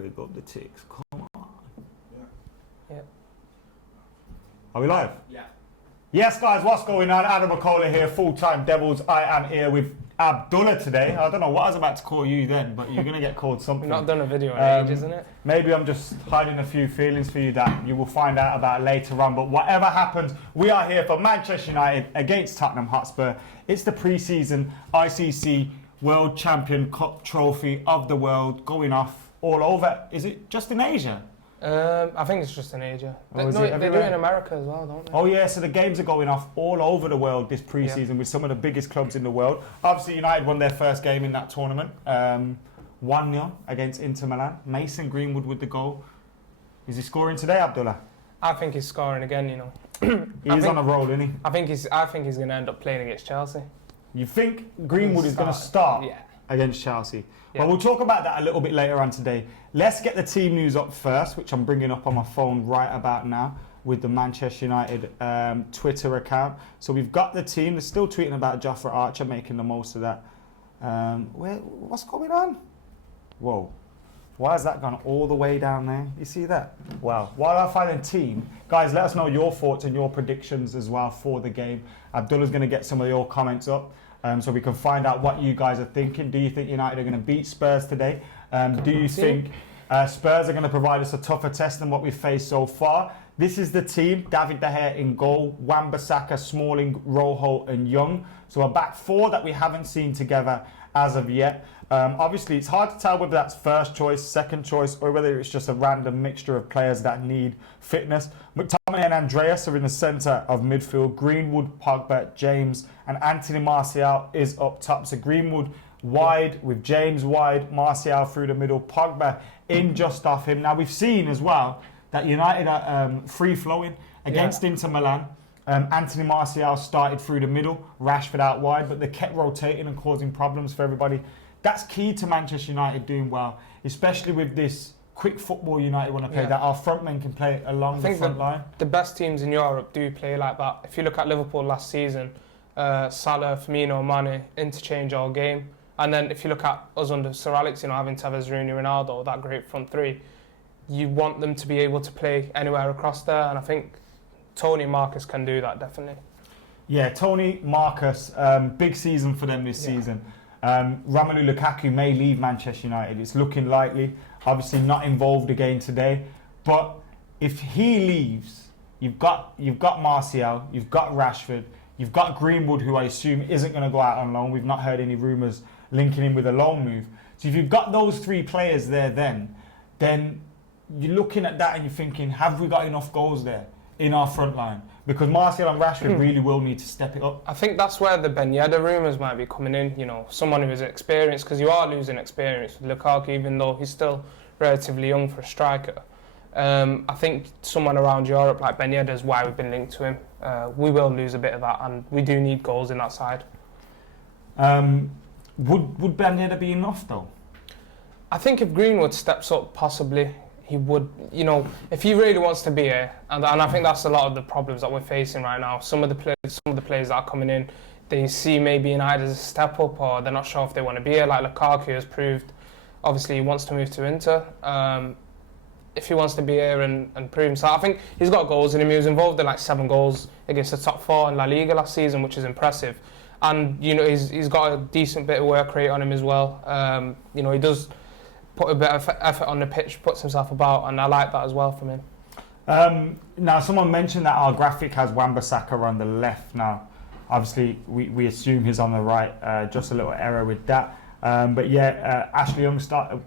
Big up the ticks. Come on. Yeah. Are we live? Yeah. Yes, guys, what's going on? Adam McCullough here, Full-Time Devils. I am here with Abdul today. I don't know what I was about to call you then, but you're going to get called something. We've not done a video in ages, isn't it? Maybe I'm just hiding a few feelings for you that you will find out about later on. But whatever happens, we are here for Manchester United against Tottenham Hotspur. It's the pre-season ICC World Champion Cup Trophy of the world going off all over. Is it just in Asia? I think it's just in Asia. They do it in America as well, don't they? Oh yeah, so the games are going off all over the world this pre-season with some of the biggest clubs in the world. Obviously, United won their first game in that tournament, 1-0 against Inter Milan. Mason Greenwood with the goal. Is he scoring today, Abdullah? I think he's scoring again, you know. He's on a roll, isn't he? I think he's going to end up playing against Chelsea. You think Greenwood is going to start against Chelsea? Yeah. Well, we'll talk about that a little bit later on today. Let's get the team news up first, which I'm bringing up on my phone right about now with the Manchester United Twitter account. So we've got the team. They're still tweeting about Jofra Archer, making the most of that. What's going on? Whoa. Why has that gone all the way down there? You see that? Wow. While I find a team, guys, let us know your thoughts and your predictions as well for the game. Abdullah's going to get some of your comments up. So we can find out what you guys are thinking. Do you think United are going to beat Spurs today? Do you think Spurs are going to provide us a tougher test than what we've faced so far? This is the team. David De Gea in goal, Wan-Bissaka, Smalling, Rojo and Young. So a back four that we haven't seen together as of yet. Obviously, it's hard to tell whether that's first choice, second choice, or whether it's just a random mixture of players that need fitness. McTominay and Andreas are in the centre of midfield. Greenwood, Pogba, James, and Anthony Martial is up top. So Greenwood wide with James wide, Martial through the middle, Pogba in just off him. Now, we've seen as well that United are free-flowing against Inter Milan. Anthony Martial started through the middle, Rashford out wide, but they kept rotating and causing problems for everybody. That's key to Manchester United doing well, especially with this quick football United want to play, that our front men can play along the front line. The best teams in Europe do play like that. If you look at Liverpool last season, Salah, Firmino, Mane, interchange all game. And then if you look at us under Sir Alex, you know, having Tevez, Rooney, Ronaldo, that great front three, you want them to be able to play anywhere across there. And I think Tony and Marcus can do that, definitely. Yeah, Tony, Marcus, big season for them this season. Romelu Lukaku may leave Manchester United. It's looking likely. Obviously not involved again today. But if he leaves, you've got Martial, you've got Rashford, you've got Greenwood, who I assume isn't going to go out on loan. We've not heard any rumours linking him with a loan move. So if you've got those three players there then you're looking at that and you're thinking, have we got enough goals there in our front line? Because Martial and Rashford really will need to step it up. I think that's where the Ben Yedder rumours might be coming in, you know, someone who is experienced, because you are losing experience with Lukaku, even though he's still relatively young for a striker. I think someone around Europe like Ben Yedder is why we've been linked to him. We will lose a bit of that, and we do need goals in that side. Would Ben Yedder be enough, though? I think if Greenwood steps up, possibly. He would, you know, if he really wants to be here, and I think that's a lot of the problems that we're facing right now. Some of the players that are coming in, they see maybe United as a step up, or they're not sure if they want to be here. Like Lukaku has proved, obviously he wants to move to Inter. If he wants to be here and prove himself, I think he's got goals in him. He was involved in like 7 goals against the top 4 in La Liga last season, which is impressive. And you know, he's got a decent bit of work rate on him as well. You know, he does put a bit of effort on the pitch, puts himself about, and I like that as well from him. Now, someone mentioned that our graphic has Wan-Bissaka on the left. Now, obviously, we assume he's on the right. Just a little error with that. But yeah, Ashley Young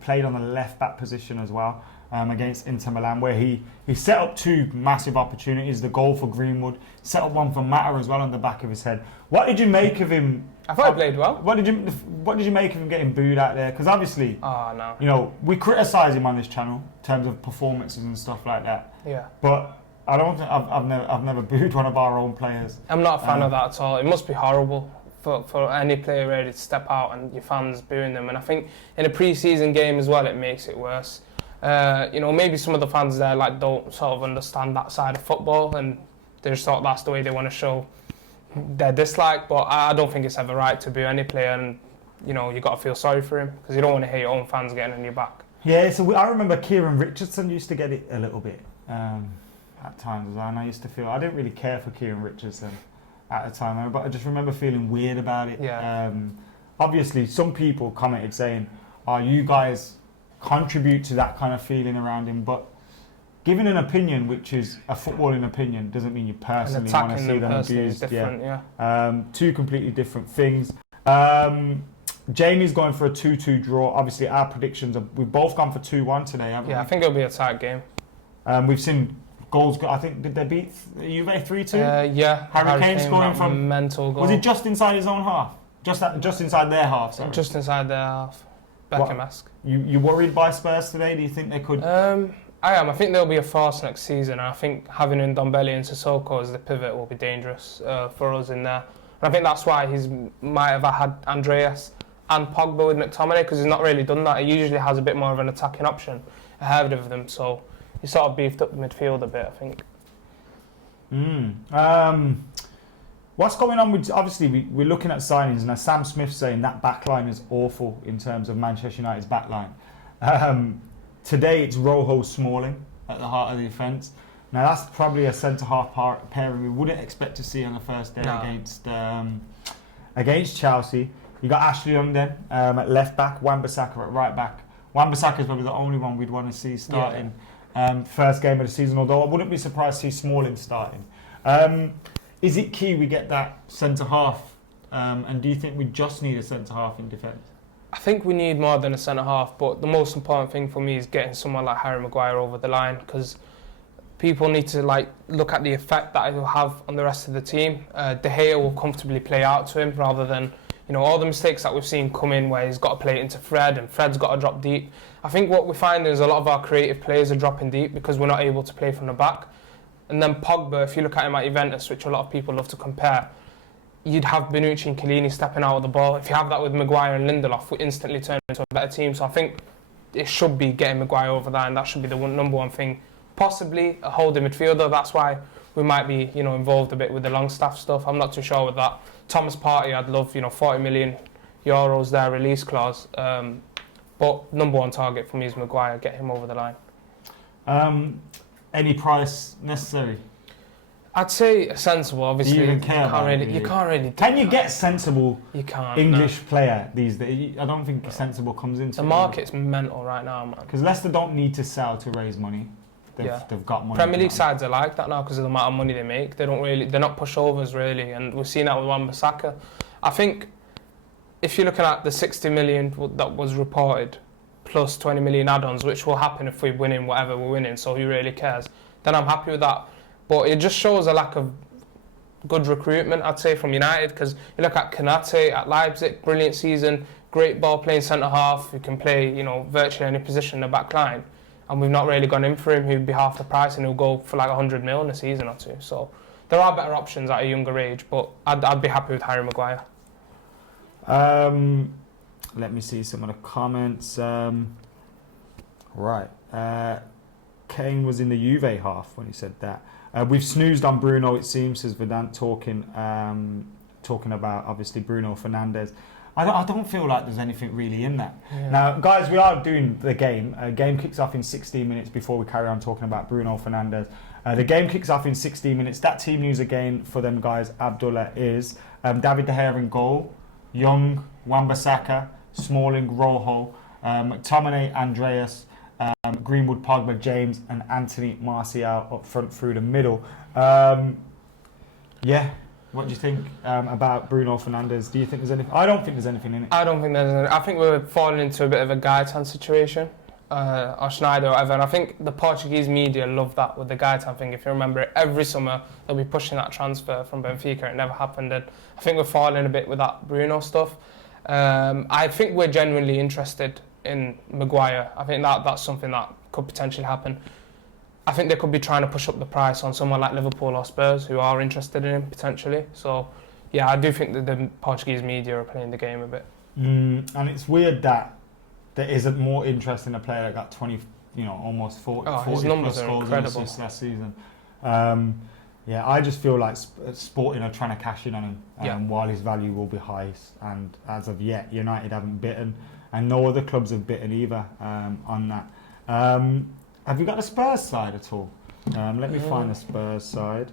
played on the left-back position as well against Inter Milan, where he set up 2 massive opportunities. The goal for Greenwood, set up one for Mata as well on the back of his head. What did you make of him? I thought he played well. What did you make of him getting booed out there? Because obviously, you know, we criticise him on this channel in terms of performances and stuff like that. Yeah. But I don't think I've never booed one of our own players. I'm not a fan of that at all. It must be horrible for any player ready to step out and your fans booing them. And I think in a pre-season game as well, it makes it worse. You know, maybe some of the fans there like don't sort of understand that side of football, and they just thought that's the way they want to show their dislike. But I don't think it's ever right to boo any player, and you know, you got to feel sorry for him because you don't want to hear your own fans getting on your back. Yeah, so I remember Kieran Richardson used to get it a little bit at times as well, and I used to feel I didn't really care for Kieran Richardson at the time, but I just remember feeling weird about it. Yeah. Obviously, some people commented saying, "Oh, you guys contribute to that kind of feeling around him," but giving an opinion, which is a footballing opinion, doesn't mean you personally want to see them abused. Two completely different things. Jamie's going for a 2-2 draw. Obviously, our predictions are we've both gone for 2-1 today, haven't we? Yeah, I think it'll be a tight game. We've seen goals. I think did they beat Juve 3-2? Yeah. Harry Kane scoring from mental goal. Was it just inside his own half? Just inside their half. Sorry. Just inside their half. Beckham-esque. You worried by Spurs today? Do you think they could? I am. I think there'll be a force next season. And I think having Ndombele and Sissoko as the pivot will be dangerous for us in there. And I think that's why he's might have had Andreas and Pogba with McTominay, because he's not really done that. He usually has a bit more of an attacking option ahead of them. So he sort of beefed up the midfield a bit, I think. What's going on with, obviously we're looking at signings, and as Sam Smith's saying, that backline is awful in terms of Manchester United's backline. Today it's Rojo Smalling at the heart of the defence. Now that's probably a centre-half pairing we wouldn't expect to see on the first day against Chelsea. You got Ashley Young then at left back, Wan-Bissaka at right back. Wan-Bissaka is probably the only one we'd want to see starting first game of the season, although I wouldn't be surprised to see Smalling starting. Is it key we get that centre-half? And do you think we just need a centre-half in defence? I think we need more than a centre-half, but the most important thing for me is getting someone like Harry Maguire over the line, because people need to look at the effect that it will have on the rest of the team. De Gea will comfortably play out to him rather than all the mistakes that we've seen come in where he's got to play it into Fred and Fred's got to drop deep. I think what we find is a lot of our creative players are dropping deep because we're not able to play from the back. And then Pogba, if you look at him at Juventus, which a lot of people love to compare, you'd have Bonucci and Chiellini stepping out of the ball. If you have that with Maguire and Lindelof, we instantly turn into a better team. So I think it should be getting Maguire over there, and that should be the number one thing. Possibly a holding midfielder. That's why we might be, involved a bit with the Longstaff stuff. I'm not too sure with that. Thomas Partey, I'd love, 40 million euros there release clause. But number one target for me is Maguire. Get him over the line. Any price necessary? I'd say sensible. Obviously, do you even care you can't really. Can you get sensible? You can't. English player these days? I don't think sensible comes into the market's mental right now, man. Because Leicester don't need to sell to raise money. They've got money. Premier League sides are like that now because of the amount of money they make. They're not pushovers really, and we've seen that with Wan-Bissaka. I think if you're looking at the 60 million that was reported, plus 20 million add-ons, which will happen if we're winning whatever we're winning, so who really cares? Then I'm happy with that. But it just shows a lack of good recruitment, I'd say, from United, because you look at Konate at Leipzig, brilliant season, great ball-playing centre-half, who can play, virtually any position in the back line. And we've not really gone in for him, who'd be half the price, and he'll go for like 100 mil in a season or two. So there are better options at a younger age, but I'd be happy with Harry Maguire. Let me see some of the comments. Kane was in the Juve half when he said that. We've snoozed on Bruno, it seems, says Vedant, talking about, obviously, Bruno Fernandes. I don't feel like there's anything really in that. Yeah. Now, guys, we are doing the game. Game kicks off in 16 minutes before we carry on talking about Bruno Fernandes. The game kicks off in 16 minutes. That team news again for them guys, Abdullah, is David De Gea in goal, Young, Wan-Bissaka, Smalling, Rojo, McTominay, Andreas, Greenwood, Pogba, James, and Anthony Martial up front through the middle. What do you think about Bruno Fernandes? Do you think there's anything? I don't think there's anything in it. I don't think there's anything. I think we're falling into a bit of a Gaetan situation, or Schneider or whatever. And I think the Portuguese media love that with the Gaetan thing. If you remember it, every summer they'll be pushing that transfer from Benfica. It never happened. And I think we're falling a bit with that Bruno stuff. I think we're genuinely interested in Maguire. I think that's something that could potentially happen. I think they could be trying to push up the price on someone like Liverpool or Spurs who are interested in him potentially. So, yeah, I do think that the Portuguese media are playing the game a bit. And it's weird that there isn't more interest in a player that got 20, almost 40 his numbers plus are goals incredible last season. I just feel like Sporting are trying to cash in on him while his value will be high. And as of yet, United haven't bitten. and no other clubs have bitten either on that. Have you got the Spurs side at all? Let me find the Spurs side.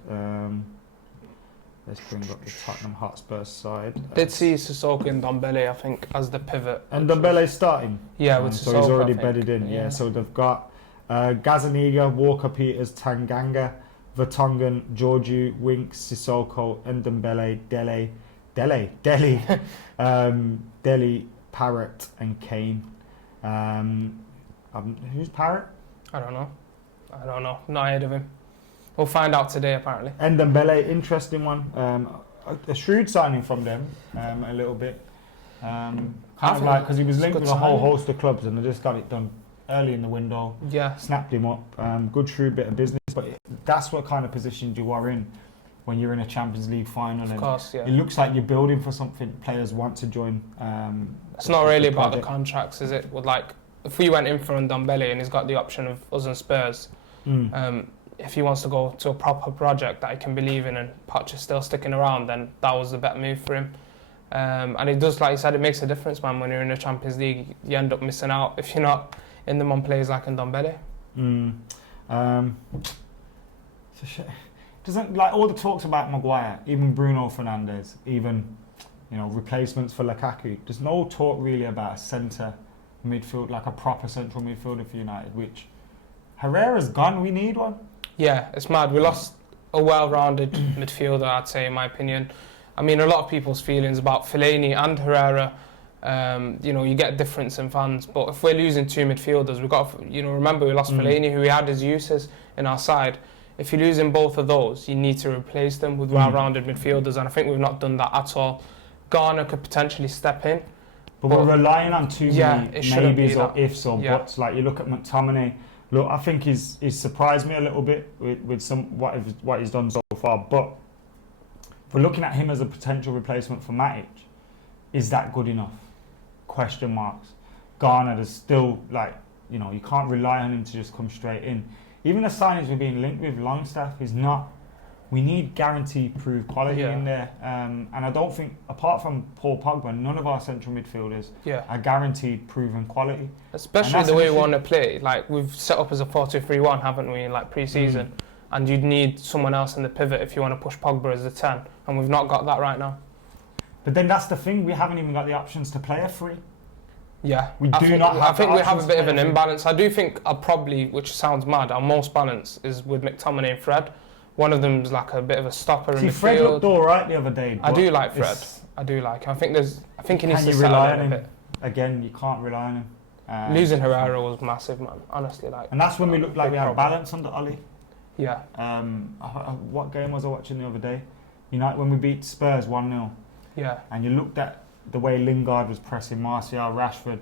Let's bring up the Tottenham Hotspur side. Did see Sissoko and Ndombele, I think, as the pivot. And Ndombele's starting? Yeah, with Sissoko, so he's already bedded in. Yeah, so they've got Gazaniga, Walker-Peters, Tanganga, Vertonghen, Georgiou, Winks, Sissoko, Ndombele, Dele, Parrott and Kane. Who's Parrott? I don't know. Not heard of him. We'll find out today, apparently. Ndombele, interesting one. A shrewd signing from them, a little bit. Because he was linked with a whole host of clubs, and they just got it done early in the window. Yeah. Snapped him up. Good shrewd bit of business. But that's what kind of position you are in when you're in a Champions League final. Of course, yeah. It looks like you're building for something. Players want to join. It's not really about the contracts, is it? With if we went in for Ndombele and he's got the option of us and Spurs, if he wants to go to a proper project that he can believe in and Poch is still sticking around, then that was the better move for him. And it does, like you said, it makes a difference, man. When you're in the Champions League, you end up missing out if you're not in them on players like Ndombele. Doesn't all the talks about Maguire, even Bruno Fernandes, even replacements for Lukaku. There's no talk really about a centre midfield, like a proper central midfielder for United. Which Herrera's gone. We need one. Yeah, it's mad. We lost a well-rounded midfielder, I'd say, in my opinion. I mean, a lot of people's feelings about Fellaini and Herrera. You get a difference in fans, but if we're losing two midfielders, we've got to, remember we lost Fellaini, who we had his uses in our side. If you're losing both of those, you need to replace them with well-rounded midfielders, and I think we've not done that at all. Gunnar could potentially step in. But we're relying on too many maybes or ifs or buts. Like you look at McTominay. Look, I think he's surprised me a little bit with some what he's done so far. But if we're looking at him as a potential replacement for Matic, is that good enough? Question marks. Ghana is still you can't rely on him to just come straight in. Even the signings we're being linked with, Longstaff, is not. We need guaranteed proved quality in there. And I don't think, apart from Paul Pogba, none of our central midfielders are guaranteed proven quality. Especially the way we want to play. We've set up as a 4-2-3-1, haven't we, in pre-season? And you'd need someone else in the pivot if you want to push Pogba as a 10. And we've not got that right now. But then that's the thing, we haven't even got the options to play a free. Yeah, I think we have a bit of an imbalance. I do think which sounds mad, our most balance is with McTominay and Fred. One of them's a bit of a stopper in the Fred field. Looked all right the other day. I do like Fred. I think he needs to rely on him a bit. Again, you can't rely on him. Losing Herrera was massive, man. Honestly, and that's when we looked like we had balance under Oli. Yeah. What game was I watching the other day? United when we beat Spurs 1-0. Yeah. And you looked at the way Lingard was pressing Martial, Rashford.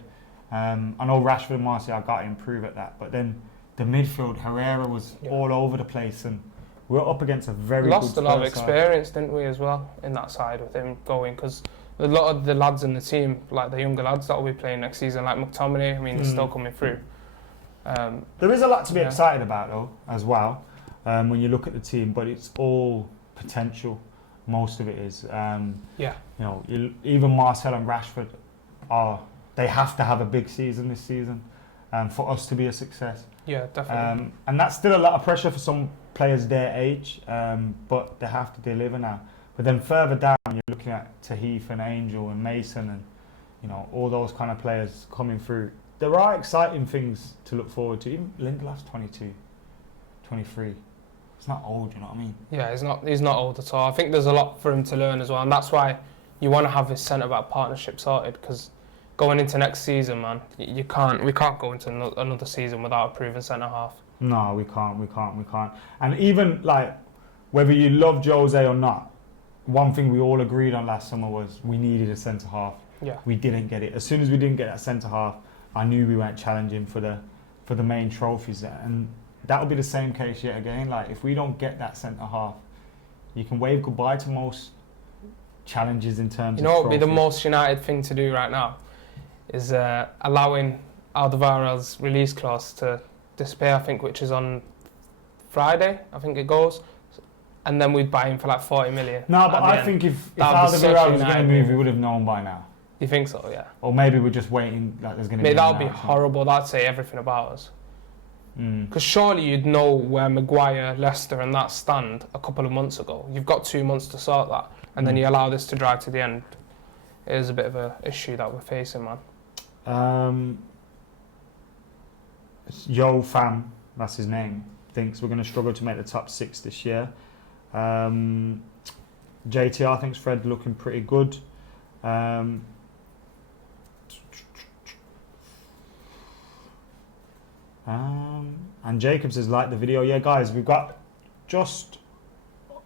I know Rashford and Martial got to improve at that, but then the midfield, Herrera was all over the place, and we're up against a very lost good a lot of side. experience, didn't we, as well, in that side with him going, because a lot of the lads in the team, like the younger lads that will be playing next season, like McTominay, I mean, they're still coming through. There is a lot to be excited about, though, as well, when you look at the team, but it's all potential. Most of it is. Even Marcel and Rashford they have to have a big season this season for us to be a success. Yeah, definitely. And that's still a lot of pressure for some players their age, but they have to deliver now. But then further down, you're looking at Tahith and Angel and Mason and all those kind of players coming through. There are exciting things to look forward to. Even Lindelof's 22, 23. It's not old, you know what I mean? Yeah, he's not old at all. I think there's a lot for him to learn as well, and that's why you want to have this centre-back partnership sorted, because going into next season, man, we can't go into another season without a proven centre-half. No, we can't. And even, whether you love Jose or not, one thing we all agreed on last summer was we needed a centre-half. Yeah. We didn't get it. As soon as we didn't get that centre-half, I knew we weren't challenging for the main trophies. And that will be the same case yet again. If we don't get that centre-half, you can wave goodbye to most challenges in terms of what would be the trophies. most United thing to do right now is allowing Alderweireld's release clause to disappear, I think, which is on Friday, I think it goes. And then we'd buy him for 40 million. No, but I think if Alderweireld was going to move, we would have known by now. You think so? Yeah. Or maybe we're just waiting. Like there's going to be. Mate, that would be horrible. That'd say everything about us. Because surely you'd know where Maguire, Leicester, and that stand a couple of months ago. You've got 2 months to sort that, and then you allow this to drag to the end. It is a bit of an issue that we're facing, man. Yo Fam, that's his name, thinks we're going to struggle to make the top 6 this year. JTR thinks Fred looking pretty good. And Jacob says, like the video. Yeah, guys, we've got just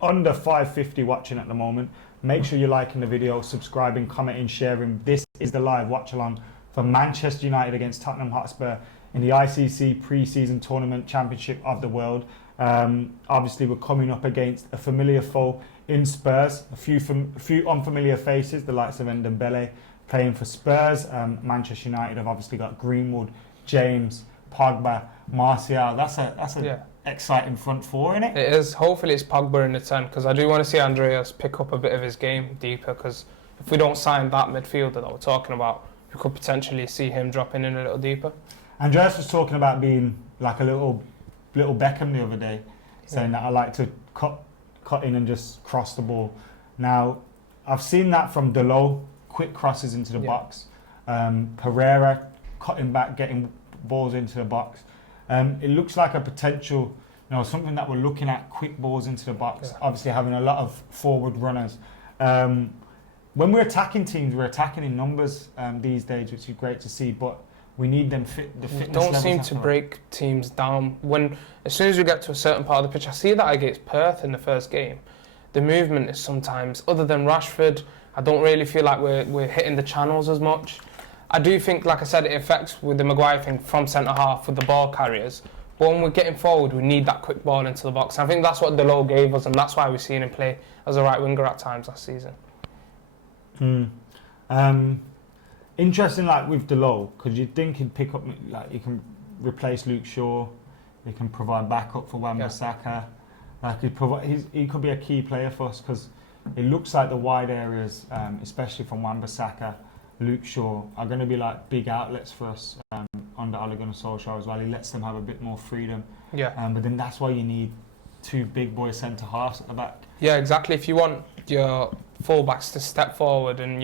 under 550 watching at the moment. Make sure you're liking the video, subscribing, commenting, sharing. This is the live watch-along for Manchester United against Tottenham Hotspur in the ICC pre-season tournament championship of the world. Obviously, we're coming up against a familiar foe in Spurs. A few unfamiliar faces, the likes of Ndombele playing for Spurs. Manchester United have obviously got Greenwood, James, Pogba, Martial. That's a exciting front four, isn't it? It is. Hopefully it's Pogba in the 10, because I do want to see Andreas pick up a bit of his game deeper, because if we don't sign that midfielder that we're talking about, we could potentially see him dropping in a little deeper. Andreas was talking about being like a little Beckham the other day, saying that I like to cut in and just cross the ball. Now, I've seen that from Delo, quick crosses into the box. Pereira cutting back, getting balls into the box. It looks like a potential, something that we're looking at, quick balls into the box. Yeah. Obviously having a lot of forward runners. When we're attacking teams, we're attacking in numbers these days, which is great to see, but we need them the fitness don't seem to break teams down. As soon as we get to a certain part of the pitch, I see that against Perth in the first game. The movement is sometimes, other than Rashford, I don't really feel like we're hitting the channels as much. I do think, like I said, it affects with the Maguire thing from centre-half with the ball carriers. But when we're getting forward, we need that quick ball into the box. And I think that's what Delo gave us, and that's why we've seen him play as a right winger at times last season. Interesting, like with Delo, because you'd think he'd pick up, like he can replace Luke Shaw, he can provide backup for Wan-Bissaka. Like he could be a key player for us, because it looks like the wide areas, especially from Wan-Bissaka, Luke Shaw, are going to be like big outlets for us under Ole Gunnar Solskjaer as well. He lets them have a bit more freedom. Yeah. But then that's why you need 2 big boy centre halves at the back. Yeah, exactly. If you want your fullbacks to step forward and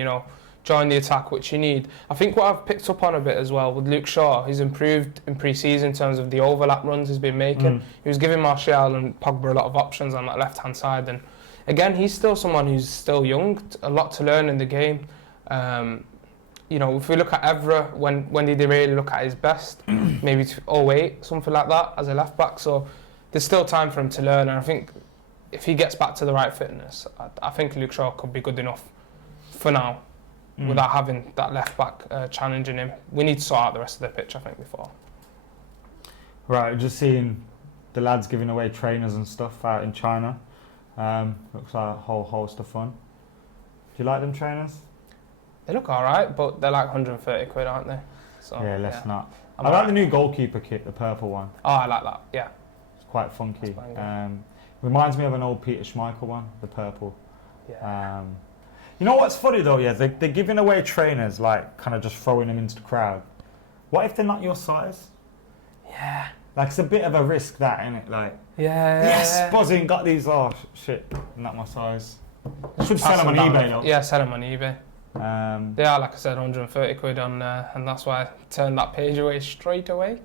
join the attack, which you need. I think what I've picked up on a bit as well with Luke Shaw, he's improved in pre-season in terms of the overlap runs he's been making. He was giving Martial and Pogba a lot of options on that left-hand side, and again, he's still someone who's still young, a lot to learn in the game. If we look at Evra, when did they really look at his best? Maybe 08, something like that, as a left-back. So there's still time for him to learn, and I think if he gets back to the right fitness, I think Luke Shaw could be good enough for now, without having that left-back challenging him. We need to sort out the rest of the pitch, I think, before. Right, just seeing the lads giving away trainers and stuff out in China. Looks like a whole host of fun. Do you like them trainers? They look alright, but they're like 130 quid, aren't they? So, yeah, let's not. I like the new goalkeeper kit, the purple one. Oh, I like that, yeah. It's quite funky. Reminds me of an old Peter Schmeichel one, the purple. Yeah. You know what's funny though, yeah? They're giving away trainers, like kind of just throwing them into the crowd. What if they're not your size? Yeah. Like it's a bit of a risk, that, isn't it? Like, yes, buzzing, got these. Oh shit, not my size. Should sell them on eBay though. Yeah, sell them on eBay. They are, like I said, 130 quid on, and that's why I turned that page away straight away.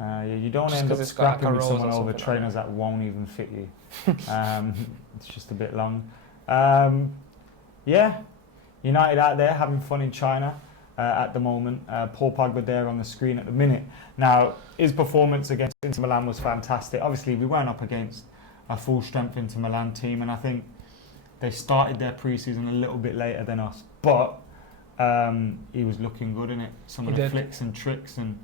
You don't end up scrapping with someone over trainers that won't even fit you. It's just a bit long. United out there having fun in China at the moment. Paul Pogba there on the screen at the minute. Now, his performance against Inter Milan was fantastic. Obviously, we weren't up against a full-strength Inter Milan team, and I think they started their pre-season a little bit later than us. But he was looking good in it. Some of the flicks and tricks, and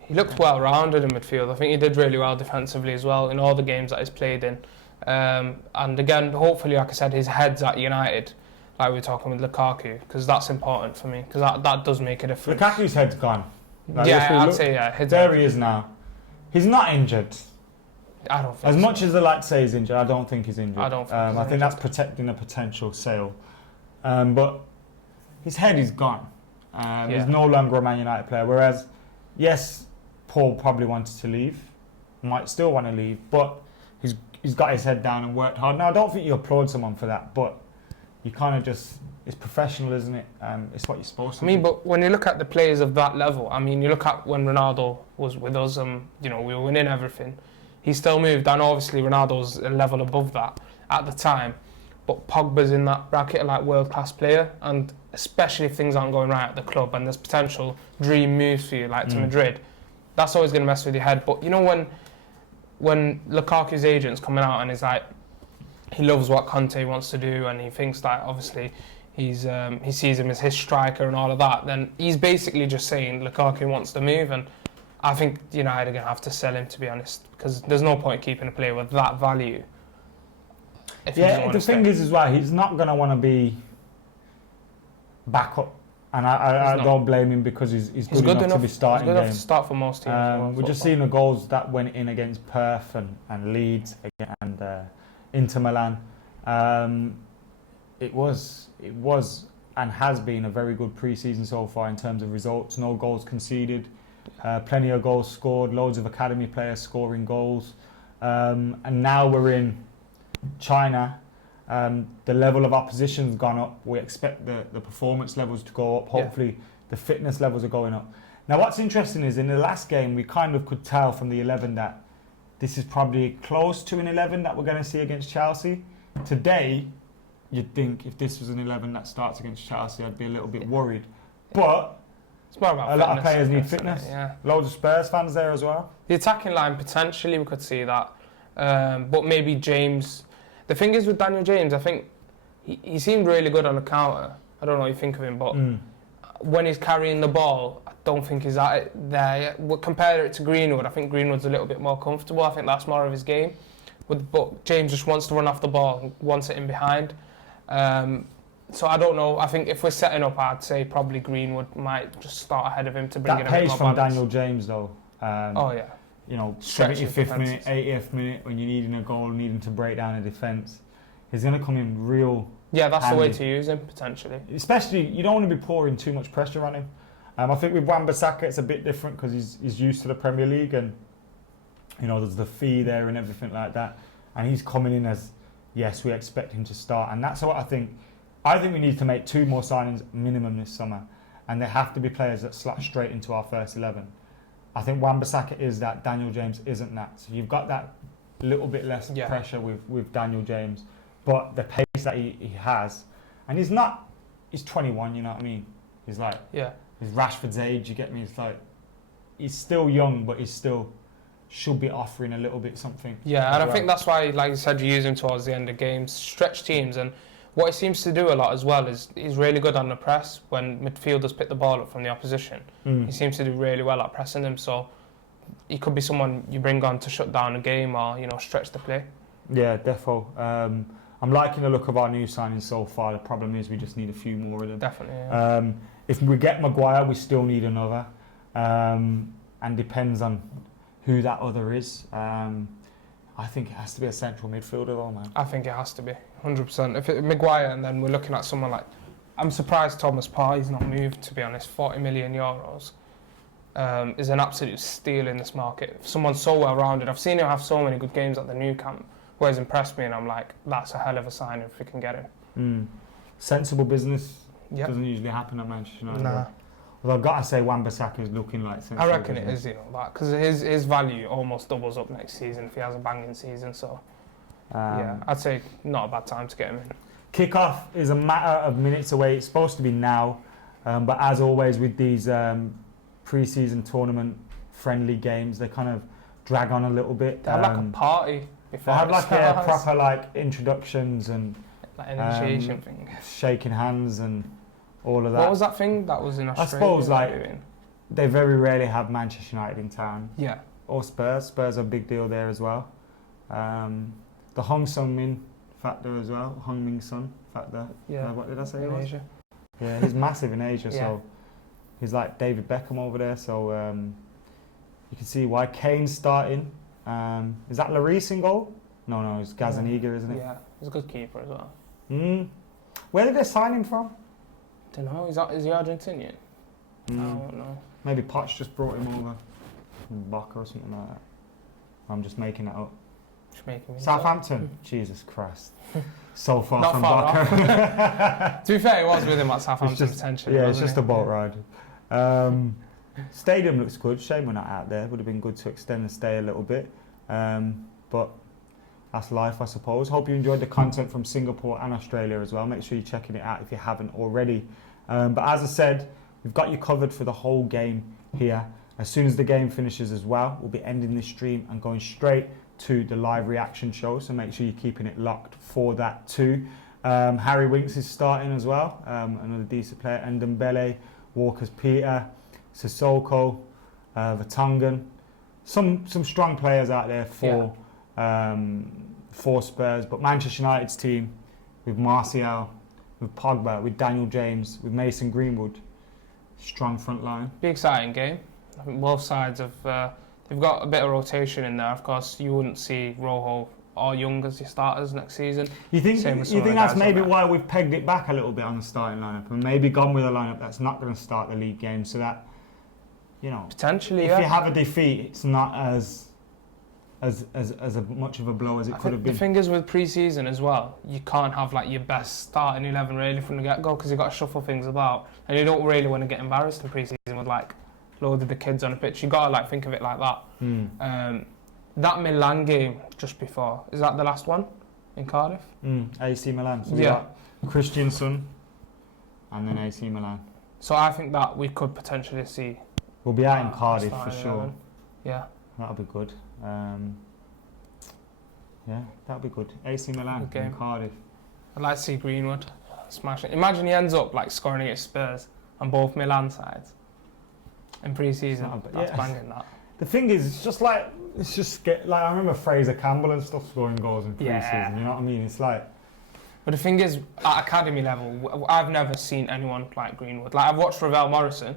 he looked well-rounded in midfield. I think he did really well defensively as well in all the games that he's played in. And again, hopefully, like I said, his head's at United, like we were talking with Lukaku, because that's important for me, because that does make a difference. Lukaku's head's gone. Like, I'd say, yeah. There he is now. He's not injured. I don't think as much as they like to say he's injured, I don't think he's injured. I don't think I think that's protecting a potential sale. But his head is gone. He's no longer a Man United player. Whereas, yes, Paul probably wanted to leave, might still want to leave, but he's got his head down and worked hard. Now, I don't think you applaud someone for that, but you kind of just, it's professional, isn't it? It's what you're supposed to do. But when you look at the players of that level, you look at when Ronaldo was with us, we were winning everything. He still moved, and obviously Ronaldo's a level above that at the time. But Pogba's in that bracket, like world-class player, and especially if things aren't going right at the club and there's potential dream moves for you, like to Madrid, that's always going to mess with your head. But when Lukaku's agent's coming out and he's like, he loves what Conte wants to do, and he thinks that obviously he sees him as his striker and all of that, then he's basically just saying Lukaku wants to move, and I think United are going to have to sell him, to be honest, because there's no point keeping a player with that value. Yeah, the thing is as well, he's not going to want to be back up, and I don't blame him because he's good enough to be starting games. He's good enough games. to start for most teams. We're just seeing the goals that went in against Perth and Leeds and Inter Milan. It was and has been a very good pre-season so far in terms of results. No goals conceded, plenty of goals scored, loads of academy players scoring goals, and now we're in China. The level of opposition's gone up. We expect the performance levels to go up. Hopefully the fitness levels are going up. Now what's interesting is in the last game we kind of could tell from the 11 that this is probably close to an 11 that we're going to see against Chelsea. Today, you'd think if this was an 11 that starts against Chelsea, I'd be a little bit worried. But it's more about a lot of players need fitness. Yeah. Loads of Spurs fans there as well. The attacking line, potentially we could see that. But maybe James. The thing is with Daniel James, I think he seemed really good on the counter. I don't know what you think of him, but when he's carrying the ball, I don't think he's at it there yet. We'll compare it to Greenwood. I think Greenwood's a little bit more comfortable. I think that's more of his game. But James just wants to run off the ball, wants it in behind. So I don't know. I think if we're setting up, I'd say probably Greenwood might just start ahead of him to bring it a bit more balance. That pace from Daniel James, though. 70th minute, 80th minute, when you're needing a goal, needing to break down a defence, he's going to come in real. Yeah, that's handy. the way to use him, potentially. Especially, you don't want to be pouring too much pressure on him. I think with Wan-Bissaka, it's a bit different because he's used to the Premier League and, there's the fee there and everything like that. And he's coming in as, yes, we expect him to start. And that's what I think. I think we need to make 2 more signings minimum this summer. And they have to be players that slot straight into our first 11. I think Wan-Bissaka is that, Daniel James isn't that. So you've got that little bit less pressure with Daniel James. But the pace that he has, and he's 21, you know what I mean? He's like, he's Rashford's age, you get me? It's like, he's still young, but he's still should be offering a little bit something. Yeah, and I think that's why, like you said, you use him towards the end of games, stretch teams, and what he seems to do a lot as well is he's really good on the press when midfielders pick the ball up from the opposition. He seems to do really well at pressing them, so he could be someone you bring on to shut down a game or, stretch the play. Yeah, defo. I'm liking the look of our new signings so far. The problem is we just need a few more of them. Definitely, yeah. If we get Maguire, we still need another. And depends on who that other is. I think it has to be a central midfielder though, man. I think it has to be, 100%. If it's Maguire, and then we're looking at someone like... I'm surprised Thomas Partey's not moved, to be honest. 40 million euros is an absolute steal in this market. Someone so well-rounded. I've seen him have so many good games at the new camp, where he's impressed me, and I'm like, that's a hell of a sign if we can get him. Sensible business doesn't usually happen at Manchester United. Nah. Well, I've got to say Wan-Bissaka is looking like sensible. I reckon it is, that, because his value almost doubles up next season if he has a banging season. So, I'd say not a bad time to get him in. Kick-off is a matter of minutes away. It's supposed to be now, but as always with these pre-season tournament friendly games, they kind of drag on a little bit. They have like a party before. They have like a proper introductions and like initiation thing, shaking hands and all of that. What was that thing that was in Australia? I suppose they very rarely have Manchester United in town. Yeah. Or Spurs. Spurs are a big deal there as well. The Hong Sung-min factor as well. Hong-min Son factor. Yeah. What did I say? In Asia. Yeah, he's massive in Asia. So he's like David Beckham over there. So you can see why Kane's starting. Is that Lloris in goal? No, it's Gazaniga, isn't it? Yeah, he's a good keeper as well. Where did they sign him from? don't know. Is he Argentinian? I don't know. Maybe Poch just brought him over from Boca or something like that. I'm just making it up. Just making me Southampton? Jesus Christ. So far Not from far Boca. To be fair, it was with him at Southampton potentially. Yeah, it's just a boat ride. Stadium looks good. Shame we're not out there. Would have been good to extend the stay a little bit. But that's life, I suppose. Hope you enjoyed the content from Singapore and Australia as well. Make sure you're checking it out if you haven't already. But as I said, we've got you covered for the whole game here. As soon as the game finishes as well, we'll be ending this stream and going straight to the live reaction show. So make sure you're keeping it locked for that too. Harry Winks is starting as well. Another decent player. Ndombele, Walker's Peter, Sissoko, Vertonghen. Some strong players out there for Spurs. But Manchester United's team with Martial, with Pogba, with Daniel James, with Mason Greenwood. Strong front line. Be exciting game. I think both sides have they've got a bit of rotation in there. Of course, you wouldn't see Rojo or Young as your starters next season. You think that's maybe why we've pegged it back a little bit on the starting lineup and maybe gone with a lineup that's not going to start the league game, so that potentially if you have a defeat, it's not as much of a blow as it could have been. The thing is with pre-season as well, you can't have like your best starting 11 really from the get-go because you've got to shuffle things about, and you don't really want to get embarrassed in pre-season with like loads of the kids on the pitch. You got to like think of it like that. That Milan game just before, is that the last one in Cardiff? AC Milan. So we got Christiansen and then AC Milan. So I think that we could potentially see. We'll be out in Cardiff for sure. Yeah. That'll be good. That'll be good. AC Milan in Cardiff. I'd like to see Greenwood smash it. Imagine he ends up like scoring against Spurs on both Milan sides in pre-season. That's banging that. The thing is, I remember Fraser Campbell and stuff scoring goals in pre-season. You know what I mean? It's like. But the thing is, at academy level, I've never seen anyone like Greenwood. Like I've watched Ravel Morrison,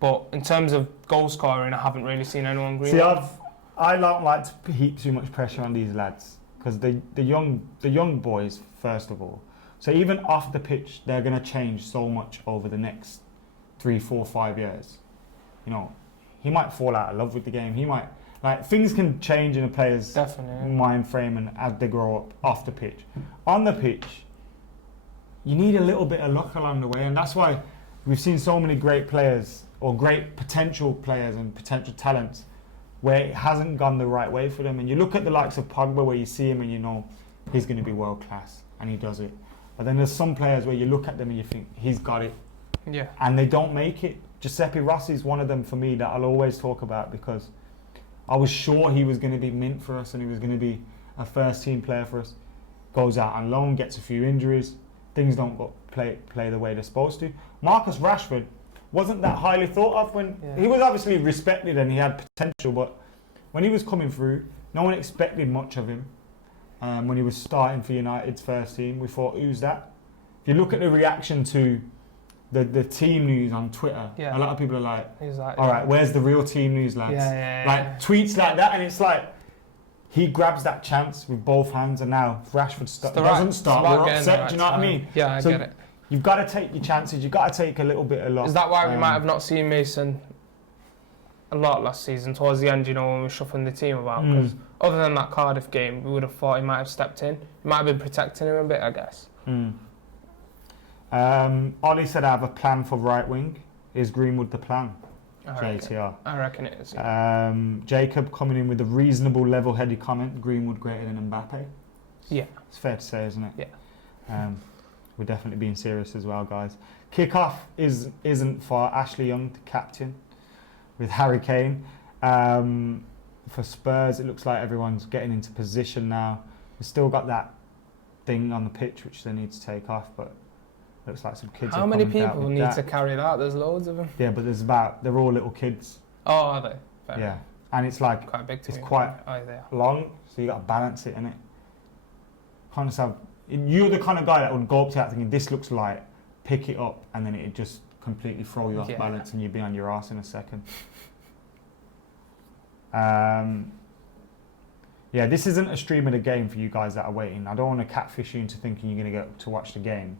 but in terms of goal scoring, I haven't really seen anyone Greenwood. See, I don't like to heap too much pressure on these lads because the young boys, first of all. So even off the pitch, they're going to change so much over the next 3, 4, 5 years. He might fall out of love with the game. He might things can change in a player's mind frame and as they grow up off the pitch. On the pitch, you need a little bit of luck along the way, and that's why we've seen so many great players or great potential players and potential talents where it hasn't gone the right way for them. And you look at the likes of Pogba where you see him and you know he's going to be world class and he does it. But then there's some players where you look at them and you think he's got it, and they don't make it. Giuseppe Rossi is one of them for me that I'll always talk about because I was sure he was going to be mint for us and he was going to be a first team player for us. Goes out on loan, gets a few injuries, things don't play the way they're supposed to. Marcus Rashford wasn't that highly thought of when he was obviously respected and he had potential, but when he was coming through, no one expected much of him. When he was starting for United's first team, we thought, who's that? If you look at the reaction to the team news on Twitter, a lot of people are like, all right, where's the real team news, lads? Tweets like that, and it's like, he grabs that chance with both hands, and now if Rashford doesn't start, we're upset, do you know what I mean? Yeah, I get it. You've got to take your chances, you've got to take a little bit of loss. Is that why we might have not seen Mason a lot last season, towards the end, when we were shuffling the team about? Because other than that Cardiff game, we would have thought he might have stepped in. He might have been protecting him a bit, I guess. Ollie said I have a plan for right wing. Is Greenwood the plan? JTR. I reckon it is. Jacob coming in with a reasonable level-headed comment. Greenwood greater than Mbappe. Yeah. It's fair to say, isn't it? Yeah. We're definitely being serious as well, guys. Kickoff isn't for Ashley Young, the captain, with Harry Kane. For Spurs, it looks like everyone's getting into position now. We've still got that thing on the pitch which they need to take off, but looks like some kids. How many people need to carry that? There's loads of them. Yeah, but they're all little kids. Oh, are they? Fair enough. And it's like quite big. It's quite long, so you got to balance it, innit? Kind of have. You're the kind of guy that would go up to that thinking this looks light, pick it up, and then it'd just completely throw you off balance, and you'd be on your arse in a second. This isn't a stream of the game for you guys that are waiting. I don't want to catfish you into thinking you're going to get to watch the game.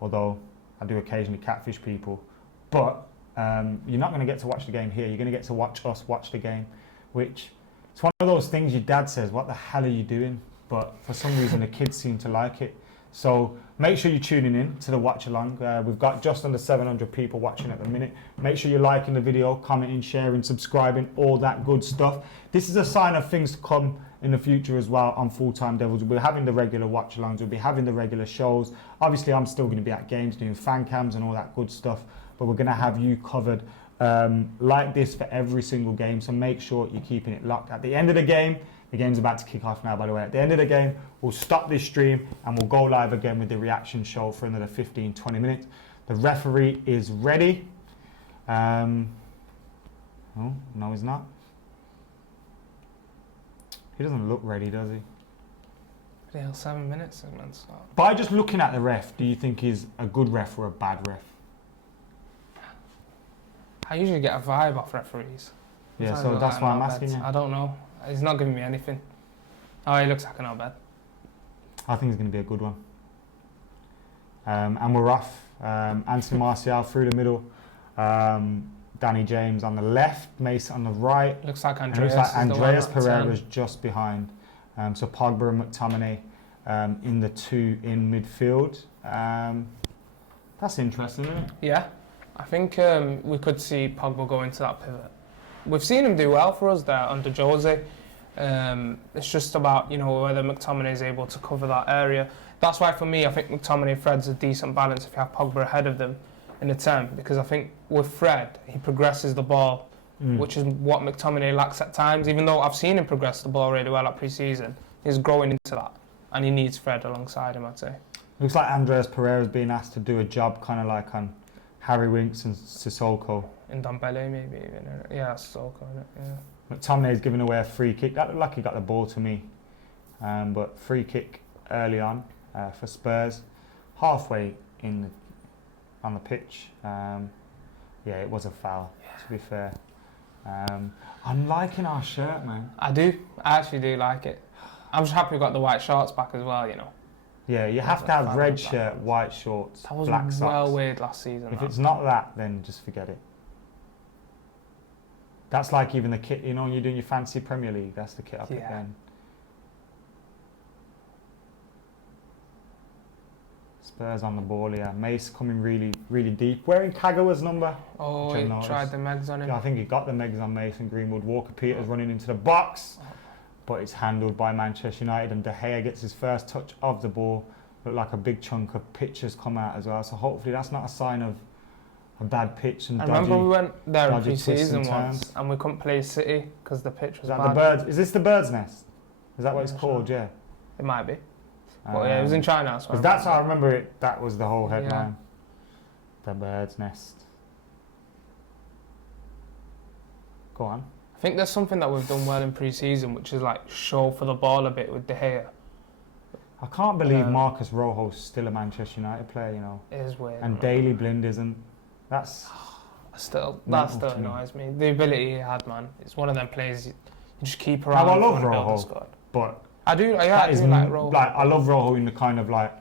although I do occasionally catfish people. But you're not going to get to watch the game here. You're going to get to watch us watch the game, which it's one of those things your dad says, what the hell are you doing? But for some reason, the kids seem to like it. So make sure you're tuning in to the watch along. We've got just under 700 people watching at the minute. Make sure you're liking the video, commenting, sharing, subscribing, all that good stuff. This is a sign of things to come in the future as well on Full Time Devils. We'll be having the regular watch alongs, we'll be having the regular shows. Obviously, I'm still going to be at games doing fan cams and all that good stuff, but we're going to have you covered like this for every single game. So make sure you're keeping it locked. At the end of the game's about to kick off now, by the way. At the end of the game, we'll stop this stream and we'll go live again with the reaction show for another 15, 20 minutes. The referee is ready. Oh, no, he's not. He doesn't look ready, does he? Yeah, 7 minutes and then start. By just looking at the ref, do you think he's a good ref or a bad ref? I usually get a vibe off referees. Yeah, so that's why I'm asking you. I don't know. He's not giving me anything. Oh, he looks like an not-bad. I think it's going to be a good one. And we're off. Anthony Martial through the middle. Danny James on the left. Mace on the right. Looks like Andreas. Andreas Pereira's just behind. So Pogba and McTominay in the two in midfield. That's interesting, isn't it? Yeah. I think we could see Pogba go into that pivot. We've seen him do well for us there under Jose. It's just about, whether McTominay is able to cover that area. That's why for me, I think McTominay Fred's a decent balance if you have Pogba ahead of them in the 10, because I think with Fred, he progresses the ball, which is what McTominay lacks at times. Even though I've seen him progress the ball really well at pre-season, he's growing into that, and he needs Fred alongside him, I'd say. Looks like Andreas Pereira's being asked to do a job kind of like on Harry Winks and Sissoko. In Dembele, maybe even. Yeah, Sissoko, yeah. McTominay's giving away a free kick. That looked like he got the ball to me. But free kick early on for Spurs. Halfway on the pitch. Yeah, it was a foul, to be fair. I'm liking our shirt, man. I actually do like it. I'm just happy we got the white shorts back as well, Yeah, you have to have red shirt, white shorts, black socks. That was well weird last season. If it's not that, then just forget it. That's like even the kit, when you're doing your fancy Premier League, that's the kit up again. Spurs on the ball, yeah. Mace coming really, really deep. Wearing Kagawa's number. Oh, he tried the megs on him. Yeah, I think he got the megs on Mason Greenwood. Walker Peters running into the box. But it's handled by Manchester United, and De Gea gets his first touch of the ball. Looked like a big chunk of pitch has come out as well. So hopefully that's not a sign of a bad pitch and I remember we went there in pre-season once and we couldn't play City because the pitch was bad. The birds? Is this the bird's nest? Is that what it's called? Yeah. It might be. But yeah, it was in China. Because that's how I remember it. That was the whole headline. Yeah. The bird's nest. Go on. I think there's something that we've done well in pre-season, which is like show for the ball a bit with De Gea. I can't believe Marcus Rojo's still a Manchester United player, It is weird. And Daley Blind isn't. That still annoys me. The ability he had, man. It's one of them players you just keep around. I love Rojo, but I do like Rojo. I love Rojo in the kind of like.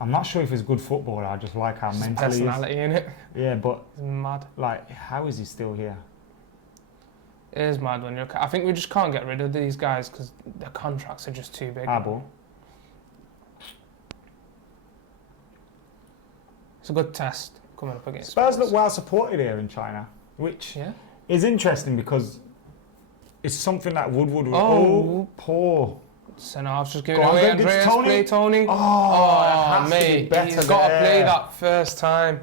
I'm not sure if he's a good footballer. I just like how mentally. Personality in it. Yeah, but it's mad. Like, how is he still here? It is mad when I think we just can't get rid of these guys because their contracts are just too big. Abdul. It's a good test coming up against Spurs. Look well supported here in China, which is interesting because it's something that Woodward was poor. So now I was just giving away Andreas, play Tony. Mate, he's got to play that first time.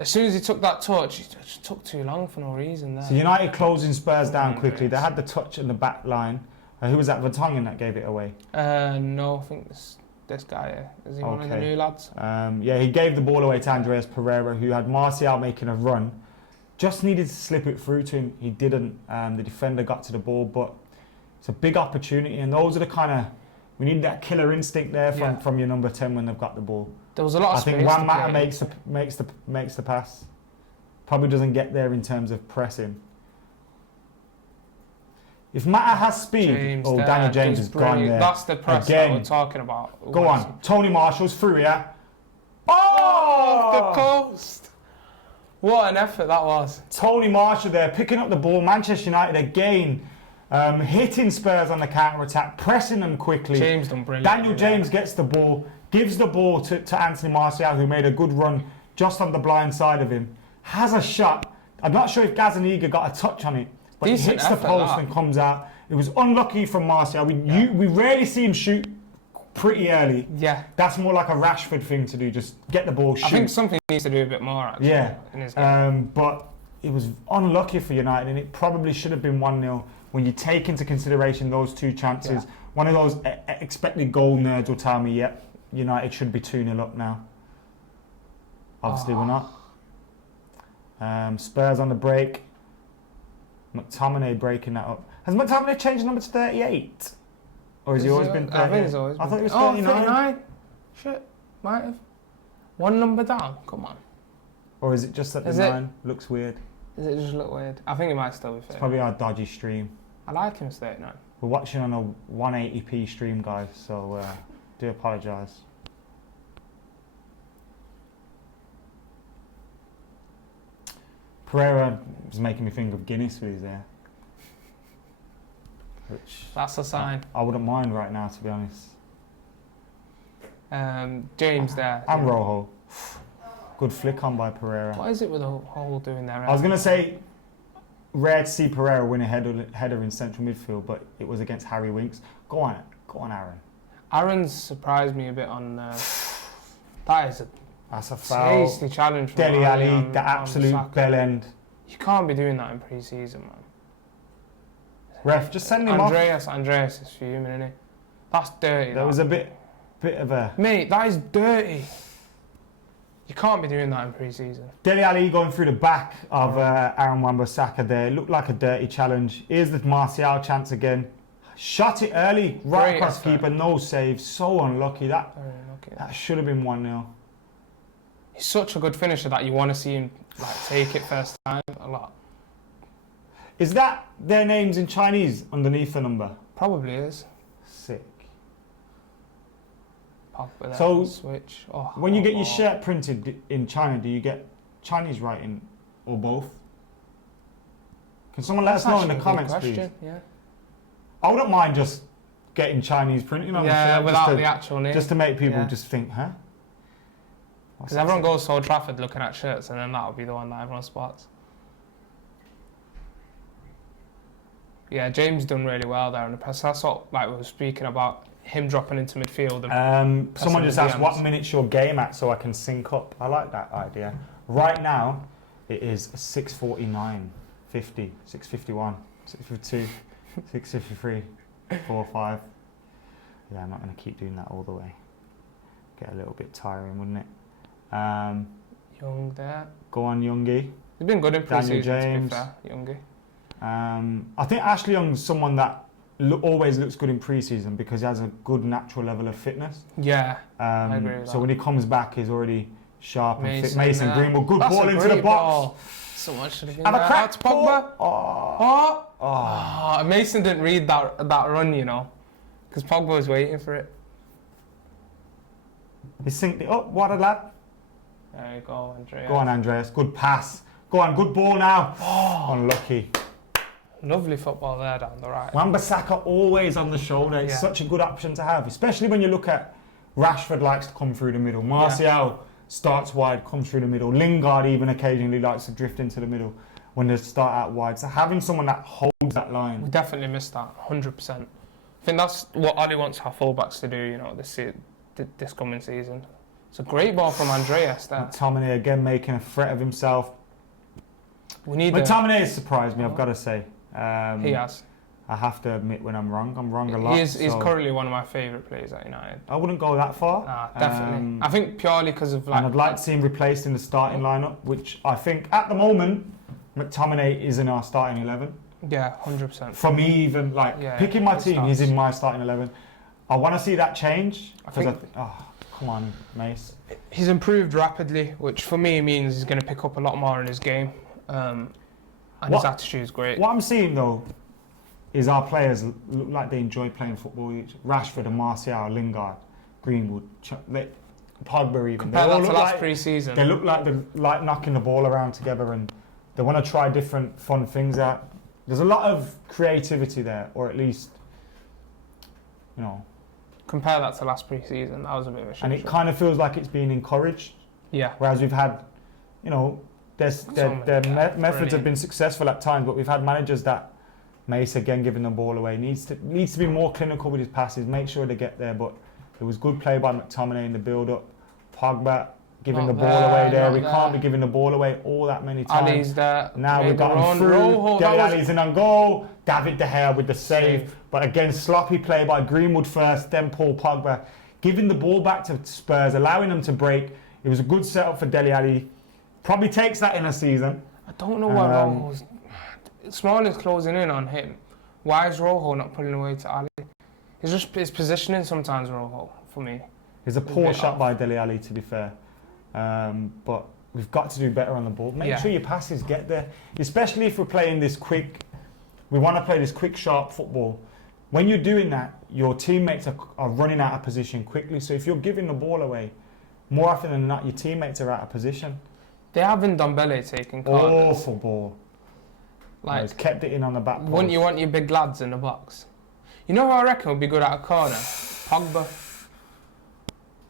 As soon as he took that touch, he just took too long for no reason there. So United closing Spurs down quickly. They had the touch in the back line. Who was that, Vertonghen, that gave it away? No, I think this guy, is he one of the new lads? Yeah, he gave the ball away to Andreas Pereira, who had Martial making a run. Just needed to slip it through to him. He didn't. The defender got to the ball, but it's a big opportunity. And those are the kind of... We need that killer instinct there from your number 10 when they've got the ball. There was a lot of space. I think Juan Mata makes the pass. Probably doesn't get there in terms of pressing. If Mata has speed, Danny James has gone there. That's the press that we're talking about. Go on. Tony Marshall's through here. Oh! off the coast. What an effort that was. Tony Marshall there, picking up the ball. Manchester United again, hitting Spurs on the counter-attack, pressing them quickly. James done brilliant. Daniel James gets the ball, gives the ball to Anthony Martial, who made a good run just on the blind side of him. Has a shot. I'm not sure if Gazaniga got a touch on it, but he hits the post and comes out. It was unlucky from Martial. We rarely see him shoot pretty early. Yeah. That's more like a Rashford thing to do, just get the ball, shoot. I think something he needs to do a bit more, actually. Yeah. In his game. But it was unlucky for United, and it probably should have been 1-0 when you take into consideration those two chances. Yeah. One of those expected goal nerds will tell me, yep, United should be 2-0 up now. Obviously, we're not. Spurs on the break. McTominay breaking that up. Has McTominay changed the number to 38? Or has he always been 38? I think he's always been. I thought he was 39. 39? Shit, might have. One number down, come on. Or is it just that the 9 looks weird? Does it just look weird? I think it might still be 39. It's probably our dodgy stream. I like him as 39. We're watching on a 180p stream, guys, so do apologise. Pereira was making me think of Guinness with his hair. Which that's a sign. I wouldn't mind right now, to be honest. James there. And Rojo. Good flick on by Pereira. What is it with the whole doing there? I was going to say, rare to see Pereira win a header in central midfield, but it was against Harry Winks. Go on, Aaron. Aaron's surprised me a bit on... that's a foul. tasty challenge from Dele Alli, the absolute bell end. You can't be doing that in pre-season, man. Ref, just send him off. Andreas is fuming, isn't he? That's dirty. There was a bit of a... Mate, that is dirty. You can't be doing that in pre-season. Dele Alli going through the back of Aaron Wan-Bissaka there. It looked like a dirty challenge. Here's the Martial chance again. Shot it early, right across keeper, no save. So unlucky. That should have been 1-0. He's such a good finisher that you want to see him take it first time a lot. Is that their names in Chinese underneath the number? Probably is. Sick. So, switch. When you get your shirt printed in China, do you get Chinese writing or both? Can someone let us know in the comments, please? Yeah. I wouldn't mind just getting Chinese printing on the shirt. Without the actual name. Just to make people just think, huh? Because everyone goes to Old Trafford looking at shirts, and then that'll be the one that everyone spots. Yeah, James done really well there in the press. That's what we were speaking about, him dropping into midfield. Someone just asked what minute's your game at so I can sync up. I like that idea. Right now, it is 6:49, 50, 6:51, 6:52, 6:53, 4, 5. Yeah, I'm not going to keep doing that all the way. Get a little bit tiring, wouldn't it? Young there. Go on, Youngie. He's been good in pre-season, James. to be fair, Youngie. I think Ashley Young's someone that always looks good in pre-season because he has a good natural level of fitness. Yeah, I agree with that. So when he comes back, he's already sharp and fit. Mason Greenwood, good ball into the box. Ball. Someone should have been there. That's Pogba. Mason didn't read that run, because Pogba was waiting for it. He synced it up. What a lad. There you go, Andreas. Go on, Andreas. Good pass. Go on, good ball now. Unlucky. Lovely football there down the right. Wan-Bissaka always on the shoulder. It's such a good option to have, especially when you look at Rashford likes to come through the middle. Martial starts wide, comes through the middle. Lingard even occasionally likes to drift into the middle when they start out wide. So having someone that holds that line. We definitely missed that, 100%. I think that's what Ollie wants our fullbacks to do, this coming season. It's a great ball from Andreas there. McTominay again making a threat of himself. McTominay has surprised me, I've got to say. He has. I have to admit when I'm wrong. I'm wrong a lot. He's currently one of my favourite players at United. I wouldn't go that far. Definitely. I think purely because of... and I'd like to see him replaced in the starting lineup, which I think at the moment, McTominay is in our starting 11. Yeah, 100%. For me even, picking my team, he's in my starting 11. I want to see that change. Come on, Mace. He's improved rapidly, which for me means he's going to pick up a lot more in his game. And his attitude is great. What I'm seeing though is our players look like they enjoy playing football. Rashford and Martial, Lingard, Greenwood. Pogba even. Compare that to last pre-season. They look like they're like knocking the ball around together, and they want to try different fun things out. There's a lot of creativity there, or at least, you know. Compare that to last pre-season. That was a bit of a shit And it show. kind of feels like it's being encouraged. Yeah. Whereas we've had, you know, their methods have been successful at times, but we've had managers that Mace again giving the ball away needs to be more clinical with his passes, make sure they get there. But it was good play by McTominay in the build-up. Pogba giving the ball away there. We can't be giving the ball away all that many times. Ali's there. Now we've got him through. Dele Alli's in on goal. David De Gea with the save. But again, sloppy play by Greenwood first, then Paul Pogba. Giving the ball back to Spurs, allowing them to break. It was a good setup for Dele Alli. Probably takes that in a season. I don't know why Rojo's... Smalling's closing in on him. Why is Rojo not pulling away to Ali? It's just his positioning sometimes, Rojo, for me. It's a poor shot by Dele Alli, to be fair. But we've got to do better on the ball. Make sure your passes get there. Especially if we're playing this quick... We want to play this quick, sharp football. When you're doing that, your teammates are running out of position quickly. So if you're giving the ball away, more often than not, your teammates are out of position. They haven't Ndombele taking corners. Awful ball. Like, he's kept it in on the back post. Wouldn't you want your big lads in the box? You know who I reckon would be good at a corner? Pogba.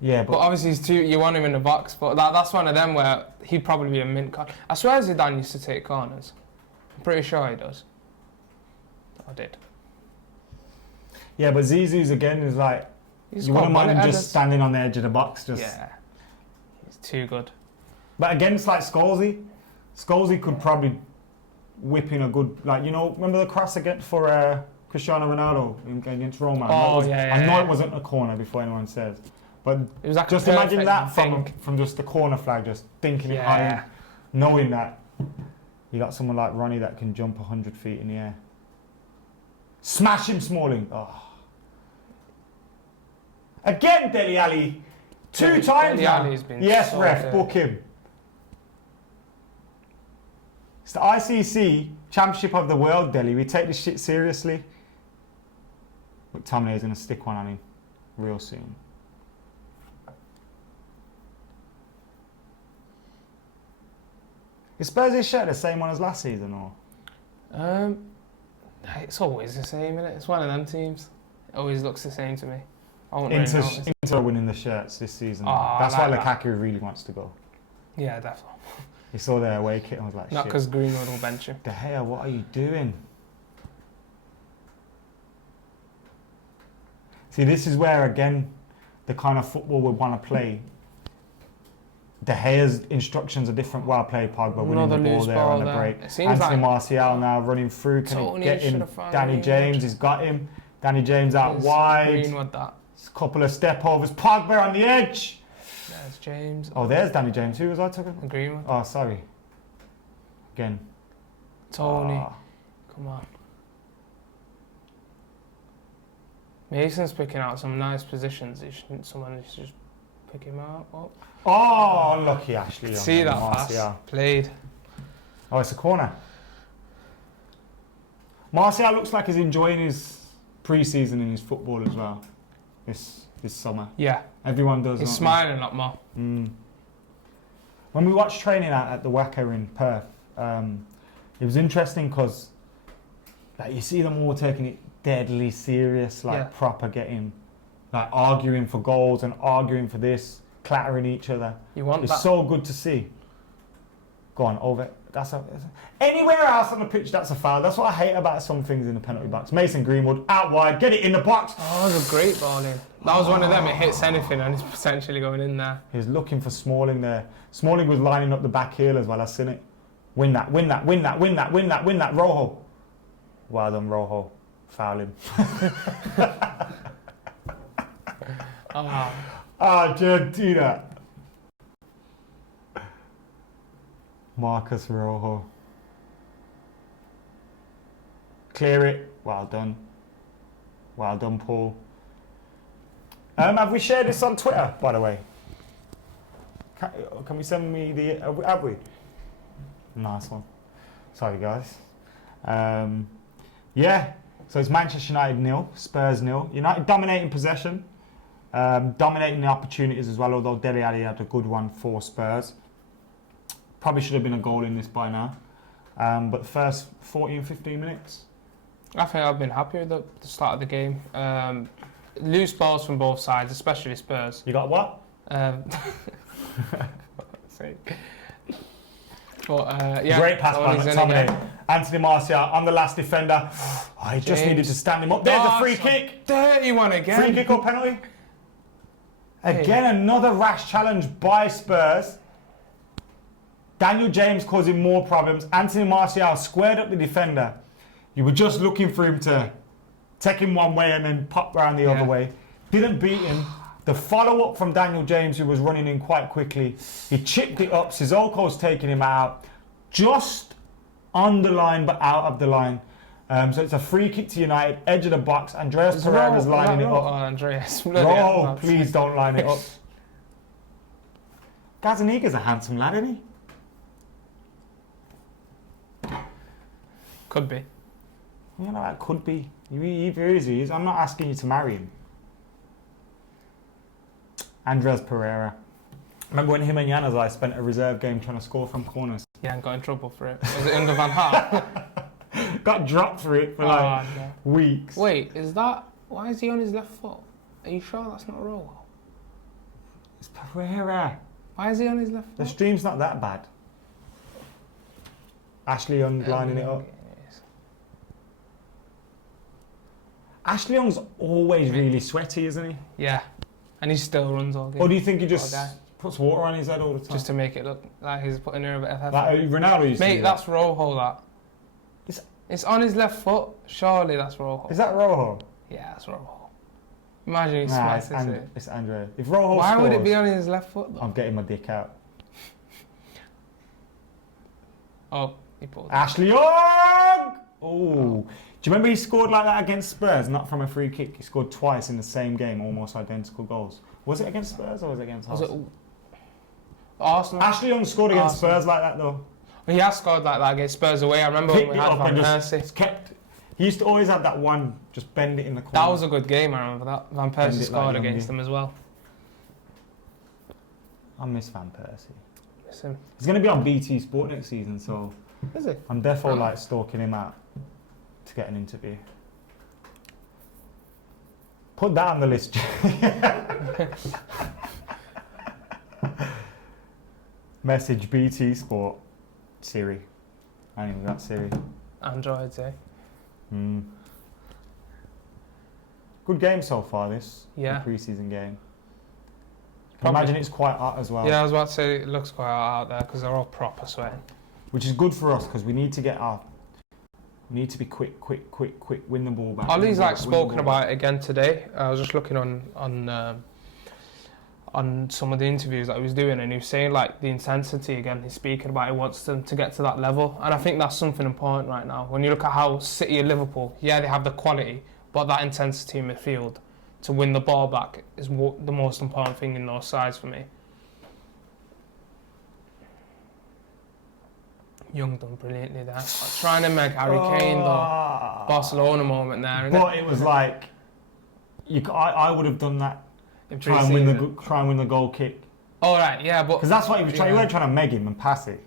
Yeah, but obviously you want him in the box. But that's one of them where he'd probably be a mint corner. I swear Zidane used to take corners. I'm pretty sure he does. I did. Yeah, but Zizou's again is like, you wouldn't mind him just standing on the edge of the box. Yeah, he's too good. But against like Scholesy could probably whip in a good, like, you know, remember the cross for Cristiano Ronaldo against Roma? I know it wasn't a corner before anyone says. But it was like just imagine that from just the corner flag, just thinking it high, knowing that you got someone like Ronnie that can jump 100 feet in the air. Smash him, Smalling. Oh. Again, Dele Alli. Two times now. Yes, so ref, book him. It's the ICC Championship of the World, Delhi. We take this shit seriously. But McTominay is going to stick one on him real soon. Is Spurs' shirt the same one as last season, or? It's always the same, isn't it? It's one of them teams. It always looks the same to me. Inter are winning the shirts this season. That's why Lukaku really wants to go. Yeah, definitely. He saw their away kit and was like, not because Greenwood will bench him. De Gea, what are you doing? See, this is where, again, the kind of football we want to play. De Gea's instructions are different. Well played, Pogba, winning the ball there on the break. Anthony Martial now running through. Can he get him? Danny James, he's got him. Danny James out wide. Greenwood that. Couple of step overs. Pogba on the edge. There's James. Oh, there's Danny James. Who was I talking? Greenwood. Oh, sorry. Again. Tony. Come on. Mason's picking out some nice positions. Someone should just pick him out. Oh, lucky Ashley. See that pass? Played. Oh, it's a corner. Martial looks like he's enjoying his pre-season in his football as well. This summer. Yeah. Everyone does. He's smiling a lot more. When we watched training at the Wacker in Perth, it was interesting because like, you see them all taking it deadly serious, like proper getting, like arguing for goals and arguing for this, clattering each other. It's so good to see. Go on, over. Anywhere else on the pitch, that's a foul. That's what I hate about some things in the penalty box. Mason Greenwood, out wide, get it in the box. Oh, that was a great ball in. That was one of them, it hits anything and it's potentially going in there. He was looking for Smalling there. Smalling was lining up the back heel as well, I've seen it. Win that, Rojo. Well done, Rojo. Foul him. Don't do that. Marcus Rojo. Clear it. Well done. Well done, Paul. Have we shared this on Twitter, by the way? Can we send me the... Have we? Nice one. Sorry, guys. Yeah. So it's Manchester United 0, Spurs 0. United dominating possession. Dominating the opportunities as well, although Dele Alli had a good one for Spurs. Probably should have been a goal in this by now. But the first 14, 15 minutes. I think I've been happy with the start of the game. Loose balls from both sides, especially Spurs. You got what? But yeah, great pass by McTominay. Anthony Martial on the last defender. Oh, he just needed to stand him up. There's a free kick. Dirty one again. Free kick or penalty? Again, another rash challenge by Spurs. Daniel James causing more problems. Anthony Martial squared up the defender. You were just looking for him to take him one way and then pop round the other way. Didn't beat him. The follow-up from Daniel James, who was running in quite quickly. He chipped it up. Sissoko's taking him out. Just on the line, but out of the line. So it's a free kick to United. Edge of the box. Andreas Pereira's lining it up. Oh, Andreas. Rojo, please don't line it up. Gazaniga's a handsome lad, isn't he? Could be. You know, that could be. He is. I'm not asking you to marry him. Andreas Pereira. Remember when him and Januzaj spent a reserve game trying to score from corners? Yeah, and got in trouble for it. Was it under Van Gaal? Got dropped for it for weeks. Wait, is that... Why is he on his left foot? Are you sure that's not Rojo? It's Pereira. Why is he on his left foot? The stream's not that bad. Ashley Young lining it up. Ashley Young's always really sweaty, isn't he? Yeah. And he still runs all game. Or do you think he just puts water on his head all the time? Just to make it look like he's putting in a bit of effort. Like Ronaldo used to do that's Rojo, that. It's on his left foot. Surely that's Rojo. Is that Rojo? Yeah, that's Rojo. Imagine he smashes it. It's Andre. If Rojo Why scores, would it be on his left foot, though? I'm getting my dick out. Oh, he pulled it. Ashley Young! Oh. Do you remember he scored like that against Spurs? Not from a free kick. He scored twice in the same game, almost identical goals. Was it against Spurs or was it against Arsenal? Arsenal? Ashley Young scored against Spurs like that, though. He has scored like that against Spurs away. I remember when we had Van Persie. He used to always have that one, just bend it in the corner. That was a good game, I remember that. Van Persie scored against them as well. I miss Van Persie. Miss him. He's going to be on BT Sport next season, so... Is he? I'm definitely like stalking him out to get an interview. Put that on the list. Message BT Sport. Siri. I ain't even got Siri. Androids, eh? Good game so far, this. Yeah. Pre-season game. I imagine it's quite hot as well. Yeah, I was about to say it looks quite hot out there because they're all proper sweating. Which is good for us because we need to get our... We need to be quick, win the ball back. Ollie's spoken about it again today. I was just looking on some of the interviews that he was doing, and he was saying like the intensity again. He's speaking about he wants them to get to that level, and I think that's something important right now. When you look at how City and Liverpool, yeah, they have the quality, but that intensity in midfield to win the ball back is the most important thing in those sides for me. Young done brilliantly there. Trying to make Harry Kane though. Barcelona moment there. But it was like, I would have done that. Try and win the goal kick. Oh right, yeah, but because that's what he was trying. He weren't trying to meg him and pass it.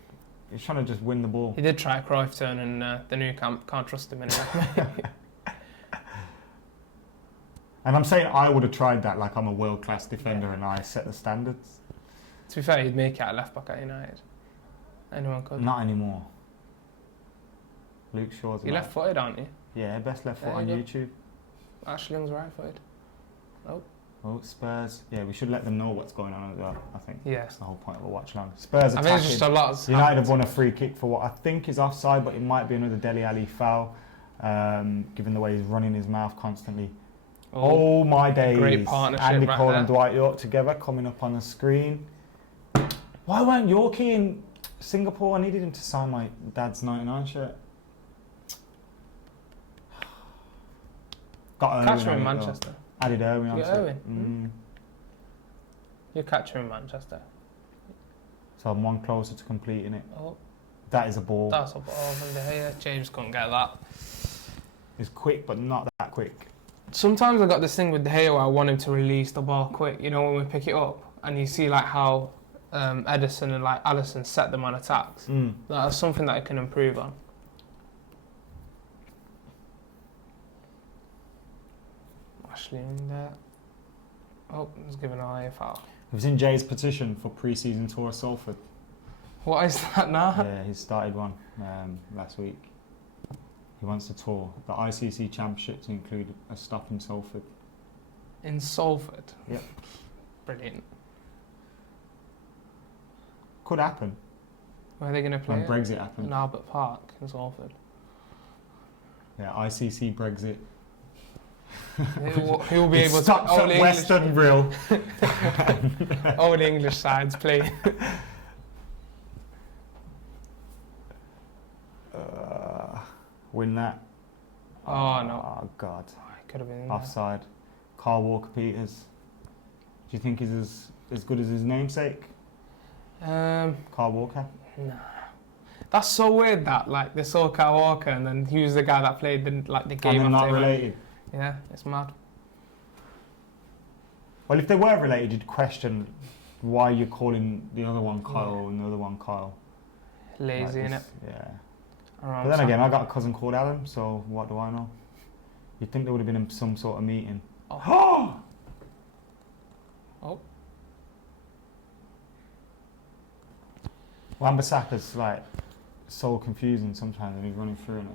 He was trying to just win the ball. He did try a Cruyff turn, and the new camp can't trust him anymore. And I'm saying I would have tried that. Like I'm a world class defender and I set the standards. To be fair, he'd make it at left back at United. Anyone could. Not anymore. Luke Shaw's. You're left footed, aren't you? Yeah, best left foot on YouTube. Ashley Young's right footed. Nope. Oh, Spurs. Yeah, we should let them know what's going on as well, I think. Yeah. That's the whole point of a watch along. Spurs attacking. I think it's just a lot. United have won a free kick for what I think is offside, but it might be another Dele Alli foul, given the way he's running his mouth constantly. Oh my days. Great partnership. Andy right Cole there. and Dwight York together coming up on the screen. Why weren't Yorkie in Singapore? I needed him to sign my dad's 99 shirt. Got Catch him in Manchester. Added Irwin You onto got it. Irwin? You catch him in Manchester. So I'm one closer to completing it. Oh. That is a ball. That's a ball from here. James couldn't get that. It's quick, but not that quick. Sometimes I got this thing with De Gea where I want him to release the ball quick. You know, when we pick it up and you see like how Edison and like Alisson set them on attacks. That's something that I can improve on. Ashley in there. Oh, he's given an eye foul. It was in Jay's petition for pre-season tour of Salford. What is that now? Yeah, he started one last week. He wants to tour the ICC Championship to include a stop in Salford. In Salford? Yep. Brilliant. Could happen. Where are they going to play? When Brexit happens. In Albert Park in Salford. Yeah, ICC Brexit. Who will be able to... Stops at Western Grill. All the English sides play. Win that. Oh, no. Oh, God. Could have been Offside. Carl Walker-Peters. Do you think he's as good as his namesake? Carl Walker? Nah. That's so weird that, like, they saw Carl Walker and then he was the guy that played the game. And they're not related? Yeah, it's mad. Well, if they were related, you'd question why you're calling the other one Kyle and the other one Kyle. Lazy, innit? Yeah. Around But then again, I got a cousin called Adam, so what do I know? You'd think there would have been in some sort of meeting. Oh. Oh. Wan-Bissaka's like so confusing sometimes when he's running through it.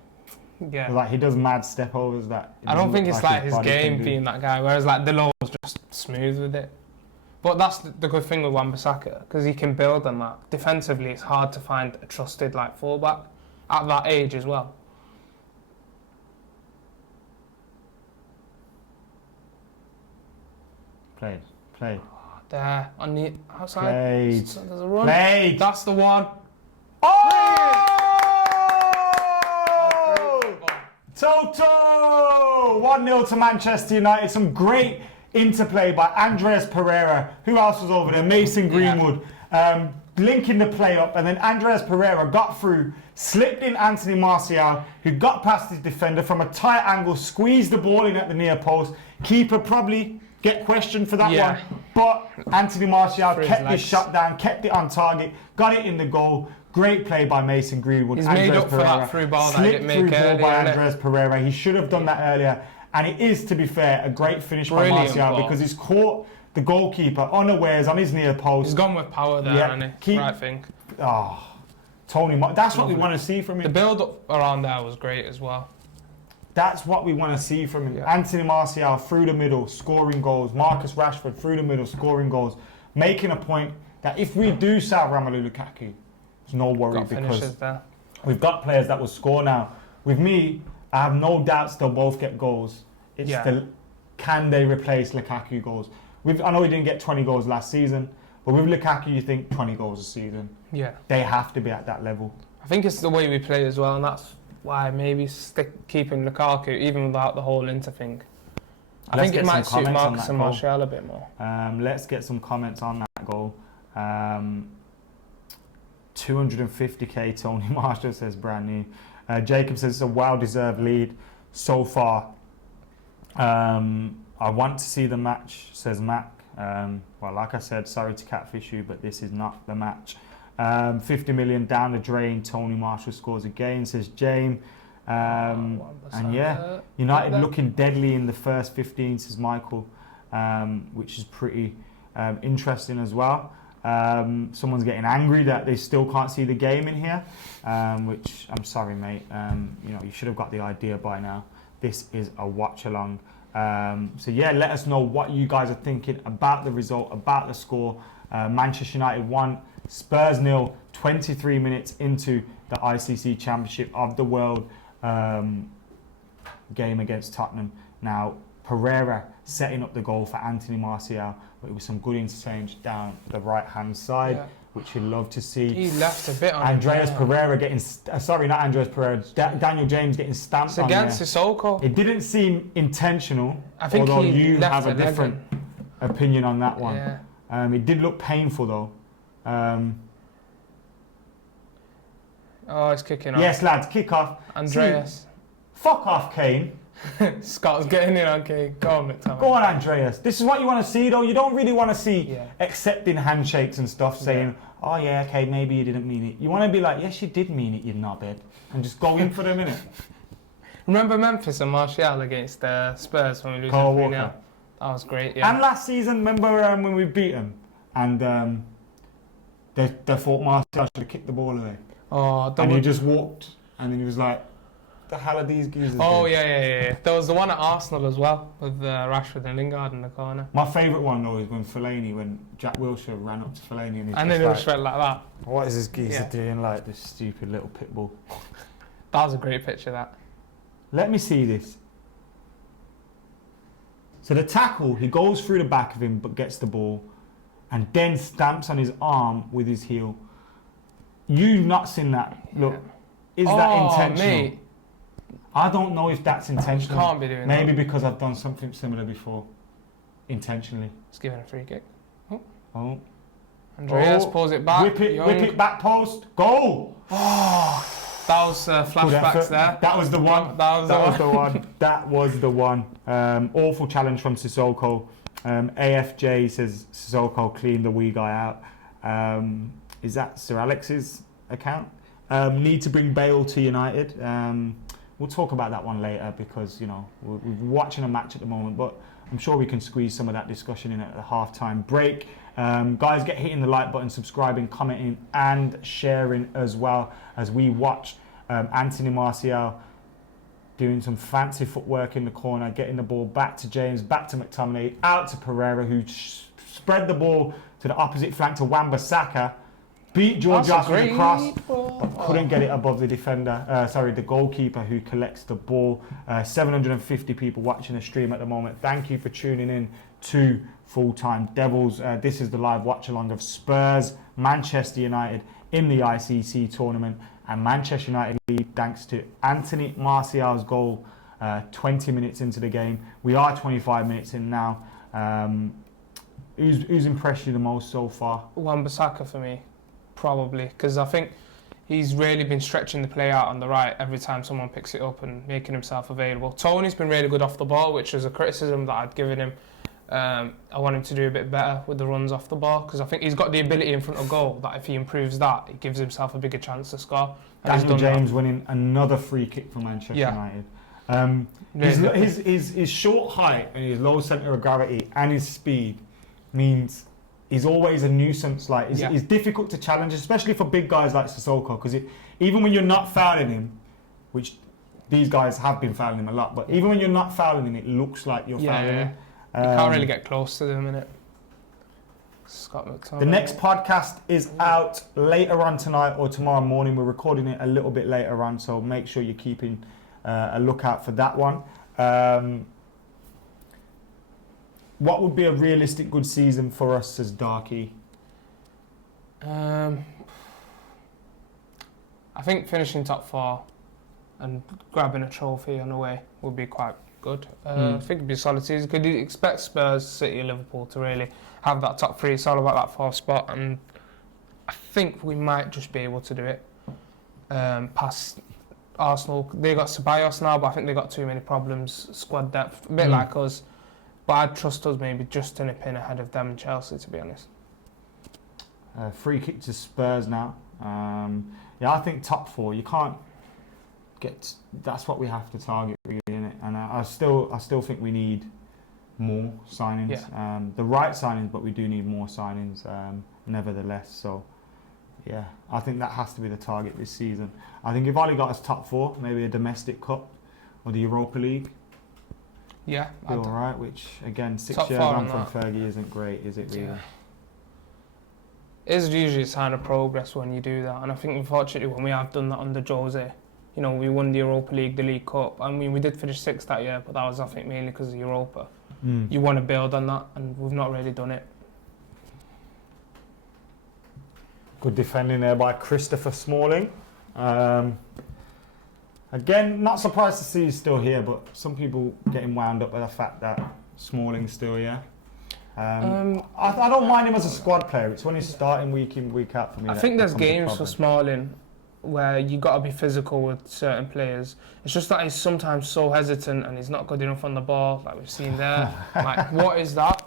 Yeah. Like he does mad step overs that. I don't think it's like his body game being that guy, whereas like Delo's just smooth with it. But that's the good thing with Wan-Bissaka, because he can build on that. Defensively, it's hard to find a trusted like fullback at that age as well. Played. There, on the outside. Played. There's a run. Played. That's the one. Oh! Toto! 1-0 to Manchester United. Some great interplay by Andreas Pereira. Who else was over there? Mason Greenwood. Linking the play up, and then Andreas Pereira got through, slipped in Anthony Martial, who got past his defender from a tight angle, squeezed the ball in at the near post. Keeper probably get questioned for that one, but Anthony Martial kept his shot down, kept it on target, got it in the goal. Great play by Mason Greenwood. He's Andreas made up Pereira. for that through ball that he didn't make earlier. Slipped through ball by Andreas Pereira. He should have done that earlier, and it is, to be fair, a great finish by Martial because he's caught the goalkeeper unawares on his near post. He's gone with power there, hasn't he? Right thing. Oh, Tony, that's what we want to see from him. The build-up around there was great as well. That's what we want to see from him. Yeah. Anthony Martial through the middle, scoring goals. Marcus Rashford through the middle, scoring goals. Making a point that if we do sell Romelu Lukaku, there's no worry because we've got players that will score now. With me, I have no doubts they'll both get goals. It's can they replace Lukaku goals? I know he didn't get 20 goals last season, but with Lukaku, you think 20 goals a season. Yeah. They have to be at that level. I think it's the way we play as well, and that's why maybe keeping Lukaku, even without the whole Inter thing. I think it might suit Marcus and Martial a bit more. Let's get some comments on that goal. 250k Tony Marshall says brand new. Jacob says it's a well-deserved lead so far. I want to see the match, says Mac. Well, like I said, sorry to catfish you, but this is not the match. 50 million down the drain. Tony Marshall scores again, says James. And yeah, United looking deadly in the first 15, says Michael, which is pretty interesting as well. Someone's getting angry that they still can't see the game in here, which I'm sorry, mate. You should have got the idea by now. This is a watch-along. So yeah, let us know what you guys are thinking about the result, about the score. Manchester United 1, Spurs 0, 23 minutes into the ICC Championship of the World game against Tottenham. Now, Pereira setting up the goal for Anthony Martial, but it was some good interchange down the right-hand side, which you'd love to see. He left a bit on Andreas Pereira getting, sorry, not Andreas Pereira, Daniel James getting stamped on there. It's against Sissoko. It didn't seem intentional, I think although you have a different opinion on that one. Yeah. It did look painful though. Oh, it's kicking off. Yes, lads, kick off. Andreas. See, fuck off, Kane. Scott's getting in, okay. Go on, McTominay. Go on, Andreas. This is what you want to see, though. You don't really want to see accepting handshakes and stuff, saying, oh, yeah, okay, maybe you didn't mean it. You want to be like, yes, you did mean it, you knobhead. And just go in for the minute. Remember Memphis and Martial against Spurs when we lose 3-0? That was great, yeah. And last season, remember when we beat them? And they thought Martial should have kicked the ball away. Oh, and he just walked, and then he was like, the hell are these geezers doing? Yeah. There was the one at Arsenal as well, with Rashford and Lingard in the corner. My favourite one, though, is when Jack Wilshere ran up to Fellaini and then he just went like that. What is this geezer doing, like this stupid little pit bull? That was a great picture, that. Let me see this. So the tackle, he goes through the back of him but gets the ball and then stamps on his arm with his heel. You've not seen that. Look, is that intentional? Mate. I don't know if that's intentional. Can't be doing Maybe because I've done something similar before. Intentionally. It's giving a free kick. Oh. Andreas pulls it back. Whip it back post. Goal! Oh. That was flashbacks there. That was the one. That was the one. That was the one. Awful challenge from Sissoko. AFJ says Sissoko cleaned the wee guy out. Is that Sir Alex's account? Need to bring Bale to United. We'll talk about that one later because, you know, we're watching a match at the moment, but I'm sure we can squeeze some of that discussion in at the half-time break. Guys, get hitting the like button, subscribing, commenting and sharing as well as we watch Anthony Martial doing some fancy footwork in the corner, getting the ball back to James, back to McTominay, out to Pereira, who spread the ball to the opposite flank to Wan-Bissaka, beat George with a cross, but couldn't get it above the defender, the goalkeeper who collects the ball. 750 people watching the stream at the moment. Thank you for tuning in to Full Time Devils. This is the live watch-along of Spurs, Manchester United in the ICC tournament, and Manchester United lead thanks to Anthony Martial's goal 20 minutes into the game. We are 25 minutes in now. Who's impressed you the most so far? Wan-Bissaka for me, probably, because I think he's really been stretching the play out on the right every time someone picks it up and making himself available. Tony's been really good off the ball, which was a criticism that I'd given him. I want him to do a bit better with the runs off the ball because I think he's got the ability in front of goal that if he improves that, it gives himself a bigger chance to score. Daniel James winning another free kick for Manchester United. His short height and his low centre of gravity and his speed means he's always a nuisance. Like he's difficult to challenge, especially for big guys like Sissoko, because even when you're not fouling him, which these guys have been fouling him a lot, but even when you're not fouling him, it looks like you're fouling him. You can't really get close to them, innit? Scott McTominay. The next podcast is out later on tonight or tomorrow morning. We're recording it a little bit later on, so make sure you're keeping a lookout for that one. What would be a realistic good season for us as Darky? I think finishing top 4 and grabbing a trophy on the way would be quite good. I think it'd be a solid season. Could you expect Spurs, City, Liverpool to really have that top 3? It's all about that 4th spot, and I think we might just be able to do it. Past Arsenal, they got Ceballos now, but I think they got too many problems, squad depth, a bit like us. But I'd trust us maybe just to nip in ahead of them and Chelsea, to be honest. Free kick to Spurs now. I think top 4. You can't get. That's what we have to target, really, innit? And I still think we need more signings. Yeah. The right signings, but we do need more signings, nevertheless. So, yeah, I think that has to be the target this season. I think if Ali got us top 4, maybe a domestic cup or the Europa League. Yeah, be all right. Which again, 6 years on from Fergie isn't great, is it? Really? Yeah. It's usually a sign of progress when you do that, and I think unfortunately when we have done that under Jose, you know, we won the Europa League, the League Cup. I mean, we did finish 6th that year, but that was I think mainly because of Europa. You want to build on that, and we've not really done it. Good defending there by Christopher Smalling. Again, not surprised to see he's still here, but some people getting wound up by the fact that Smalling's still here. I don't mind him as a squad player. It's when he's starting week in, week out for me. I think there's games for Smalling where you got to be physical with certain players. It's just that he's sometimes so hesitant and he's not good enough on the ball, like we've seen there. Like, what is that?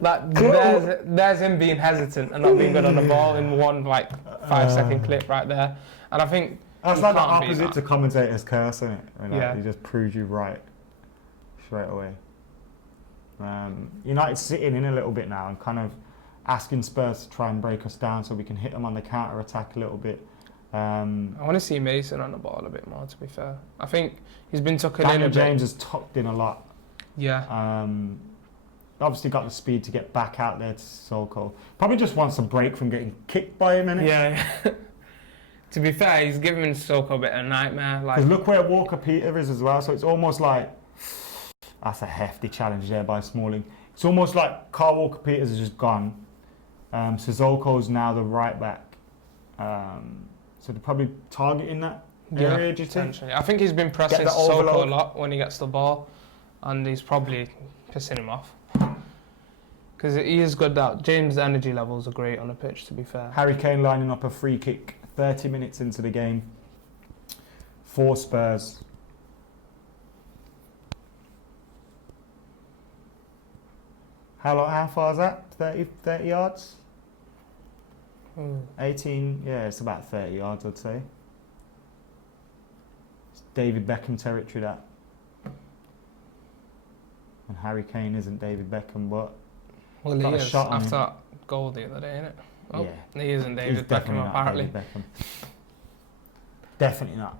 Like, there's him being hesitant and not being good on the ball in one, like, 5-second clip right there. And I think that's like the opposite to commentator's curse, isn't it? I mean, like, he just proves you right straight away. United sitting in a little bit now and kind of asking Spurs to try and break us down so we can hit them on the counter-attack a little bit. I want to see Mason on the ball a bit more, to be fair. I think he's been tucking in a bit. James has tucked in a lot. Yeah. Obviously got the speed to get back out there to Solskjaer. Probably just wants a break from getting kicked by him, innit? Yeah. To be fair, he's giving Solskjaer a bit of a nightmare. Because look where Walker-Peters is as well, so it's almost like... That's a hefty challenge there by Smalling. It's almost like Carl Walker-Peters is just gone. Sissoko's now the right back. So they're probably targeting that area, do you think? I think he's been pressing Sissoko a lot when he gets the ball, and he's probably pissing him off. Because he is good that James' energy levels are great on the pitch, to be fair. Harry Kane lining up a free kick 30 minutes into the game for Spurs. How far is that? 30 yards? 18, yeah, it's about 30 yards, I'd say. It's David Beckham territory, that. And Harry Kane isn't David Beckham, but... Well, he is, after that goal the other day, innit? Oh, yeah. He isn't David Beckham, apparently. David Beckham. Definitely not.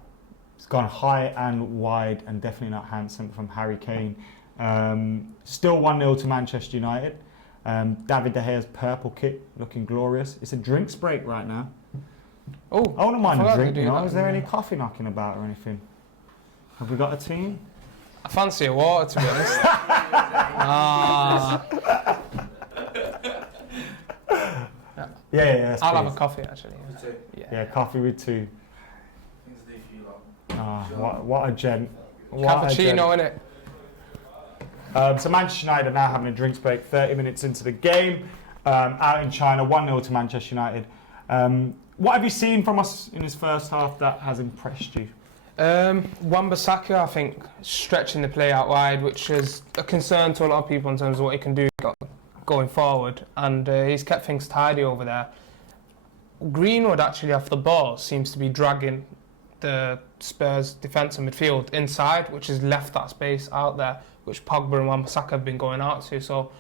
It's gone high and wide, and definitely not handsome from Harry Kane. Still 1-0 to Manchester United. David De Gea's purple kit looking glorious. It's a drinks break right now. Oh, I wouldn't mind a drink, you know. Is there any coffee knocking about or anything? Have we got a team? I fancy a water, to be honest. Yeah. I'll have a coffee, actually. Yeah, coffee with 2. What a gent. Cappuccino, innit? So Manchester United are now having a drinks break 30 minutes into the game. Out in China, 1-0 to Manchester United. What have you seen from us in this first half that has impressed you? Wan-Bissaka, I think, stretching the play out wide, which is a concern to a lot of people in terms of what he can do going forward. And he's kept things tidy over there. Greenwood, actually, off the ball, seems to be dragging the Spurs defence and midfield inside, which has left that space out there, which Pogba and Wan-Bissaka have been going out to. So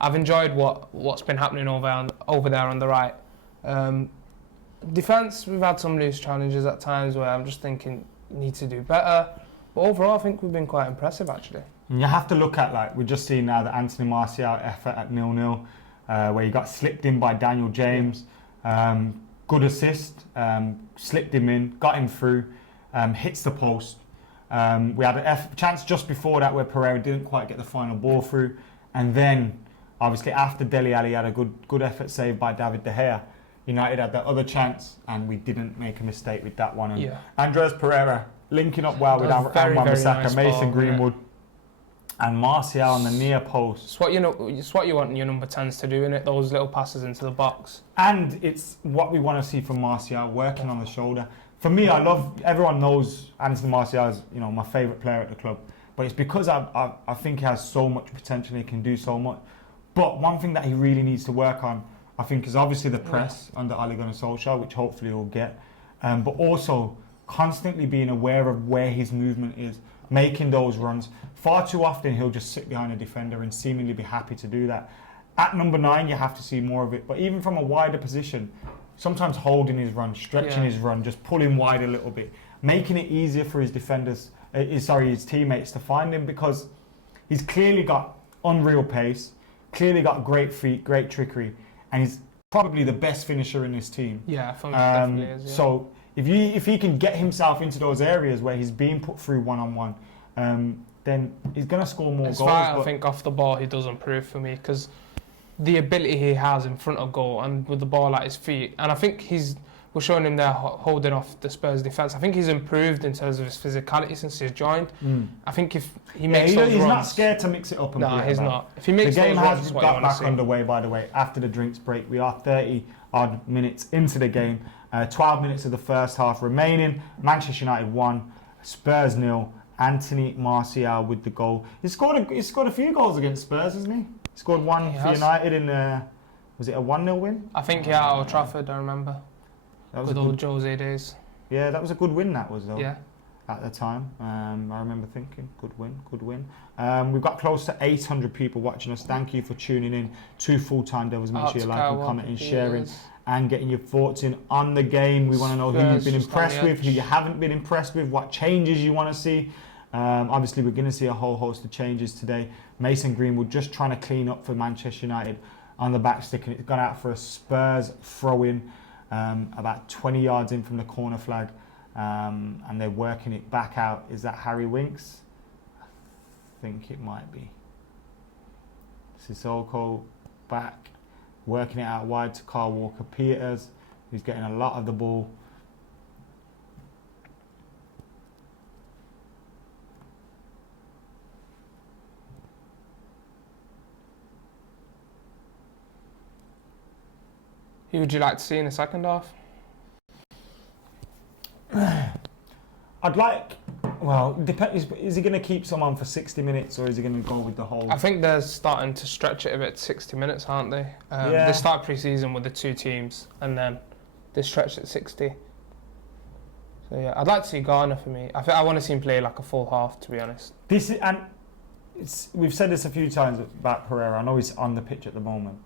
I've enjoyed what's been happening over there on the right. Defence, we've had some loose challenges at times where I'm just thinking need to do better. But overall, I think we've been quite impressive, actually. And you have to look at, like, we've just seen now the Anthony Martial effort at 0-0, where he got slipped in by Daniel James. Good assist, slipped him in, got him through, hits the post. We had a chance just before that where Pereira didn't quite get the final ball through. And then, obviously, after Dele Alli had a good effort saved by David De Gea, United had that other chance, and we didn't make a mistake with that one. And Andres Pereira linking up well with Wan-Bissaka, nice Mason Greenwood, and Martial on the near post. It's what you want your number 10s to do, innit? Those little passes into the box. And it's what we want to see from Martial, working on the shoulder. For me, everyone knows Anthony Martial is, you know, my favourite player at the club. But it's because I think he has so much potential, he can do so much. But one thing that he really needs to work on, I think, is obviously the press under Ole Gunnar Solskjaer, which hopefully he'll get. But also constantly being aware of where his movement is, making those runs. Far too often he'll just sit behind a defender and seemingly be happy to do that. At number 9, you have to see more of it. But even from a wider position, sometimes holding his run, stretching his run, just pulling wide a little bit, making it easier for his defenders, his teammates to find him, because he's clearly got unreal pace, clearly got great feet, great trickery, and he's probably the best finisher in this team. Yeah, I think he definitely is. Yeah. So if he can get himself into those areas where he's being put through one-on-one, then he's going to score more goals. I think off the ball he does improve for me, because the ability he has in front of goal and with the ball at his feet, and I think we're showing him there holding off the Spurs defence. I think he's improved in terms of his physicality since he's joined. I think if he makes those runs... He's not scared to mix it up. No, he's not. If he makes the game those runs, has got back underway, by the way, after the drinks break. We are 30-odd minutes into the game. 12 minutes of the first half remaining. Manchester United 1, Spurs 0. Anthony Martial with the goal. He scored a few goals against Spurs, hasn't he? He scored one for United in was it a 1-0 win? I think, yeah, at Old Trafford, I remember. That was with old Jose days. Yeah, that was a good win, that was, though. Yeah. At the time. I remember thinking, good win. We've got close to 800 people watching us. Thank you for tuning in to Full-Time Devils. Make sure you like and commenting, sharing, and getting your thoughts in on the game. We want to know who you've been impressed with, who you haven't been impressed with, what changes you want to see. Obviously, we're going to see a whole host of changes today. Mason Greenwood just trying to clean up for Manchester United on the back stick, and it's gone out for a Spurs throw-in about 20 yards in from the corner flag, and they're working it back out. Is that Harry Winks? I think it might be. Sissoko back, working it out wide to Kyle Walker-Peters, who's getting a lot of the ball. Who would you like to see in the second half? I'd like, well, is he going to keep someone for 60 minutes or is he going to go with the whole? I think they're starting to stretch it a bit to 60 minutes, aren't they? Yeah. They start pre-season with the two teams and then they stretch it 60. So yeah, I'd like to see Gunnar for me. I want to see him play like a full half, to be honest. We've said this a few times about Pereira. I know he's on the pitch at the moment.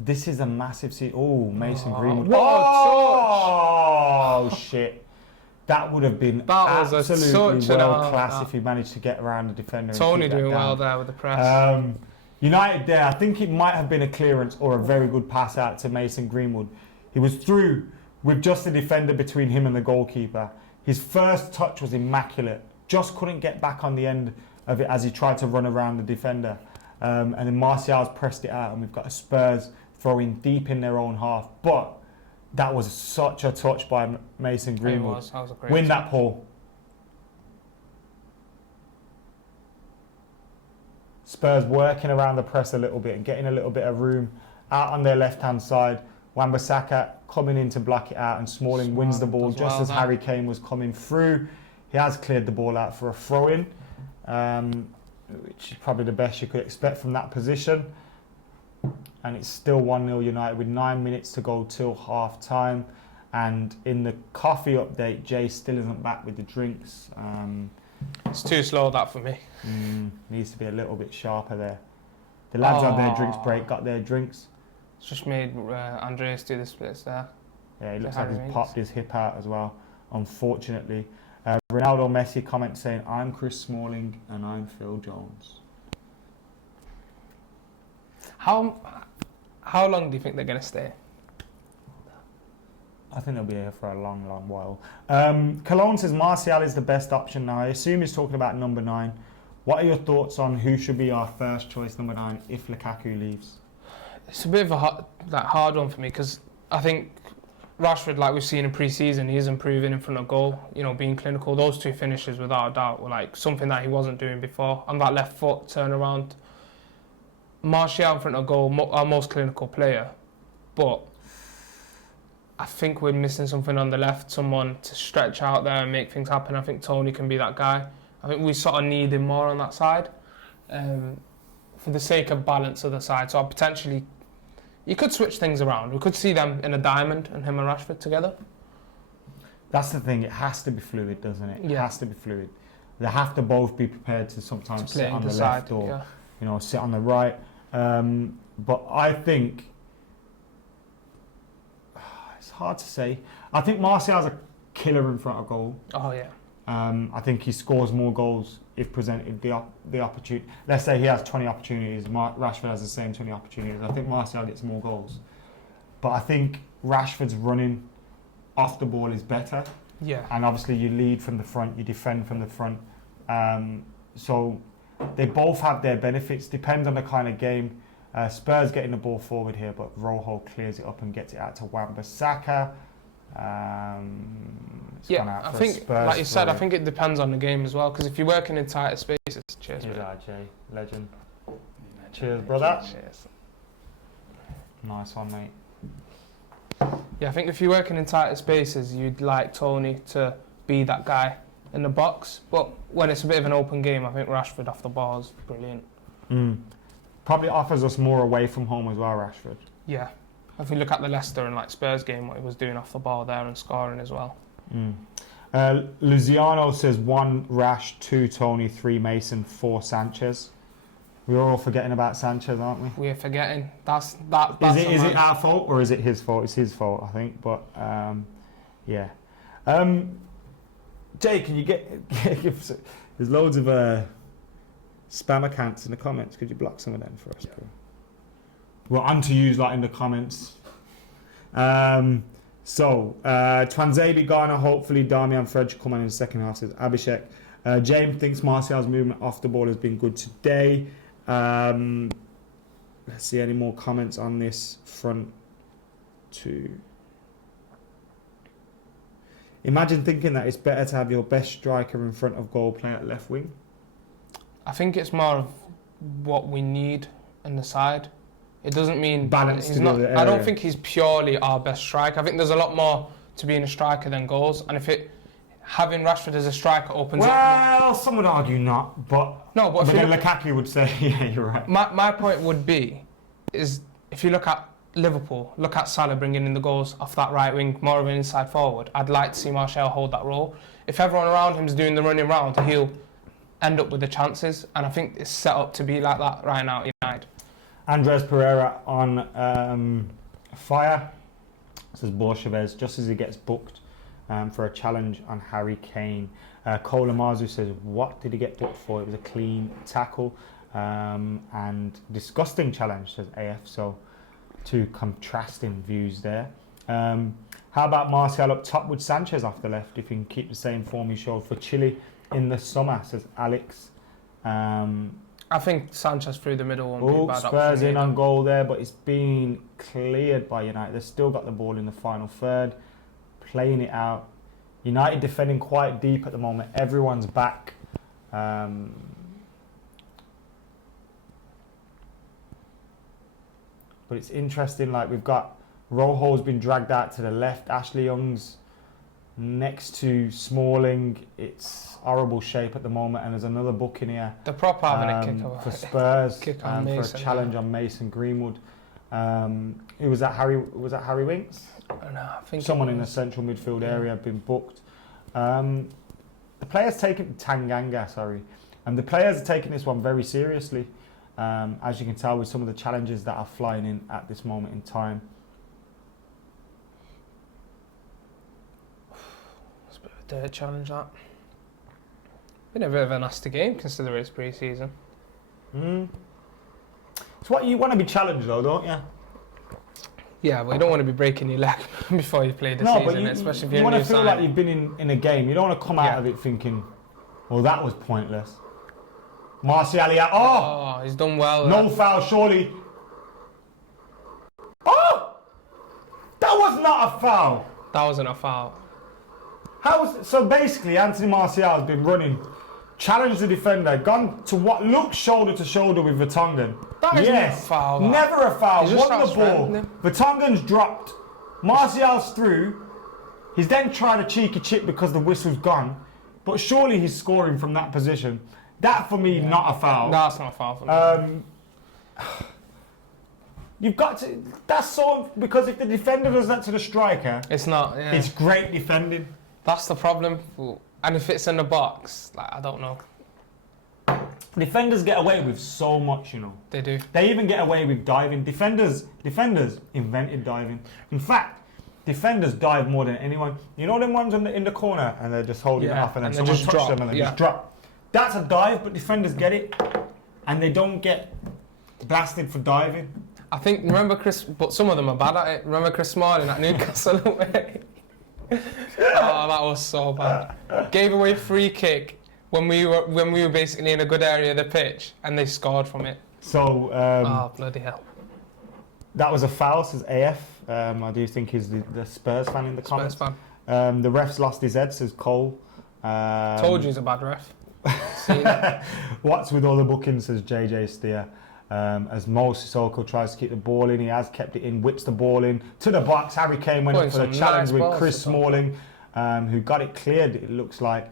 This is a massive Mason Greenwood. Oh, shit. That would have been absolutely world class if he managed to get around the defender. Tony doing well there with the press. United there, I think it might have been a clearance or a very good pass out to Mason Greenwood. He was through with just the defender between him and the goalkeeper. His first touch was immaculate. Just couldn't get back on the end of it as he tried to run around the defender. And then Martial's pressed it out and we've got a Spurs throwing deep in their own half. But that was such a touch by Mason Greenwood. That was a great Win that, Paul. Spurs working around the press a little bit and getting a little bit of room out on their left-hand side. Wan-Bissaka coming in to block it out and Smalling wins the ball just as Harry Kane was coming through. He has cleared the ball out for a throw-in, which is probably the best you could expect from that position. And it's still 1-0 United with 9 minutes to go till half-time. And in the coffee update, Jay still isn't back with the drinks. It's too slow, that, for me. Needs to be a little bit sharper there. The lads had their drinks break, got their drinks. It's just made Andreas do the splits there. Yeah, he looks like he's popped his hip out as well, unfortunately. Ronaldo Messi comment saying, I'm Chris Smalling and I'm Phil Jones. How long do you think they're going to stay? I think they'll be here for a long, long while. Cologne says Martial is the best option now. I assume he's talking about number 9. What are your thoughts on who should be our first choice number 9 if Lukaku leaves? It's a bit of a hard one for me because I think Rashford, like we've seen in pre-season, he is improving in front of goal, being clinical. Those two finishes, without a doubt, were like something that he wasn't doing before. On that left foot turnaround, Martial in front of goal, our most clinical player. But I think we're missing something on the left, someone to stretch out there and make things happen. I think Tony can be that guy. I think we sort of need him more on that side for the sake of balance of the side. So potentially, you could switch things around. We could see them in a diamond and him and Rashford together. That's the thing. It has to be fluid, doesn't it? Yeah. It has to be fluid. They have to both be prepared to sometimes sit on the left or sit on the right. But I think it's hard to say. I think Martial's a killer in front of goal. Oh yeah. I think he scores more goals if presented the opportunity. Let's say he has 20 opportunities, Rashford has the same 20 opportunities. I think Martial gets more goals. But I think Rashford's running off the ball is better. Yeah. And obviously you lead from the front, you defend from the front. So they both have their benefits, depends on the kind of game. Spurs getting the ball forward here, but Rojo clears it up and gets it out to Wan-Bissaka. I think, like you said, I think it depends on the game as well. Because if you're working in tighter spaces, cheers, Jay, legend. Cheers, brother. Cheers. Nice one, mate. Yeah, I think if you're working in tighter spaces, you'd like Tony to be that guy in the box. But when it's a bit of an open game, I think Rashford off the ball is brilliant. Probably offers us more away from home as well, Rashford. Yeah. If you look at the Leicester and Spurs game, what he was doing off the ball there and scoring as well. Luciano says 1 Rash, 2 Tony, 3 Mason, 4 Sanchez. We're all forgetting about Sanchez, aren't we? We're forgetting. That's is it our fault or is it his fault? It's his fault, I think. But yeah. Jay, can you give there's loads of spam accounts in the comments. Could you block some of them for us, bro? We're on to use in the comments. So, Twanzebe, Gunnar, hopefully Damian Fred should come on in the second half, says Abhishek. James thinks Martial's movement off the ball has been good today. Let's see any more comments on this front two. Imagine thinking that it's better to have your best striker in front of goal play at left wing. I think it's more of what we need in the side. It doesn't mean balance. I don't think he's purely our best striker. I think there's a lot more to being a striker than goals. And if having Rashford as a striker opens up. Well, some would argue not, but no. But Lukaku would say, yeah, you're right. My point would be, is if you look at Liverpool, look at Salah bringing in the goals off that right wing, more of an inside forward. I'd like to see Martial hold that role. If everyone around him is doing the running round, he'll end up with the chances. And I think it's set up to be like that right now at United. Andres Pereira on fire, says Borchavez, just as he gets booked for a challenge on Harry Kane. Cole Amazu says, what did he get booked for? It was a clean tackle and disgusting challenge, says AF. So, two contrasting views there. How about Martial up top with Sanchez off the left if he can keep the same form he showed for Chile in the summer, says Alex. I think Sanchez through the middle won't be a bad Spurs option in on goal there, but it's been cleared by United. They've still got the ball in the final third, playing it out. United defending quite deep at the moment. Everyone's back. But it's interesting, we've got Rojo's been dragged out to the left. Ashley Young's next to Smalling. It's horrible shape at the moment, and there's another booking here. The prop having a kick for Spurs kick on Mason, for a challenge on Mason Greenwood. Who was that? Was that Harry Winks? No, I think someone in the central midfield area had been booked. The players taking Tanganga, and the players are taking this one very seriously. As you can tell with some of the challenges that are flying in at this moment in time. It's a bit of a dirt challenge, that. Been a bit of a nasty game considering it's pre-season. It's what you want to be challenged though, don't you? Yeah, but you don't want to be breaking your leg before you play the season, especially if you're you want to feel like you've been in a game. You don't want to come out of it thinking, well, that was pointless. Martial, he's done well. No foul, surely. Oh! That was not a foul. That wasn't a foul. So basically, Anthony Martial has been running, challenged the defender, gone to what looks shoulder to shoulder with Vertonghen. That is not a foul. Never a foul. Won the ball. Vertonghen's dropped. Martial's through. He's then tried a cheeky chip because the whistle's gone. But surely he's scoring from that position. That for me, not a foul. That's not a foul for me. You've got to. That's so because if the defender does that to the striker, it's not. Yeah. It's great defending. That's the problem. And if it's in the box, I don't know. Defenders get away with so much, They do. They even get away with diving. Defenders invented diving. In fact, defenders dive more than anyone. You know them ones in the corner and they're just holding it off and then someone touches them and they just drop. That's a dive, but defenders get it and they don't get blasted for diving. I think, but some of them are bad at it. Remember Chris Smalling at Newcastle? Oh, that was so bad. Gave away free kick when we were basically in a good area of the pitch, and they scored from it. So, bloody hell! That was a foul, says AF. I do think he's the Spurs fan in the comments. Spurs fan. The ref's lost his head, says Cole. Told you he's a bad ref. What's with all the bookings, says JJ Steer. As Mo Sissoko tries to keep the ball in, he has kept it in, whips the ball in to the box. Harry Kane went up for the challenge with Chris Smalling, who got it cleared, it looks like.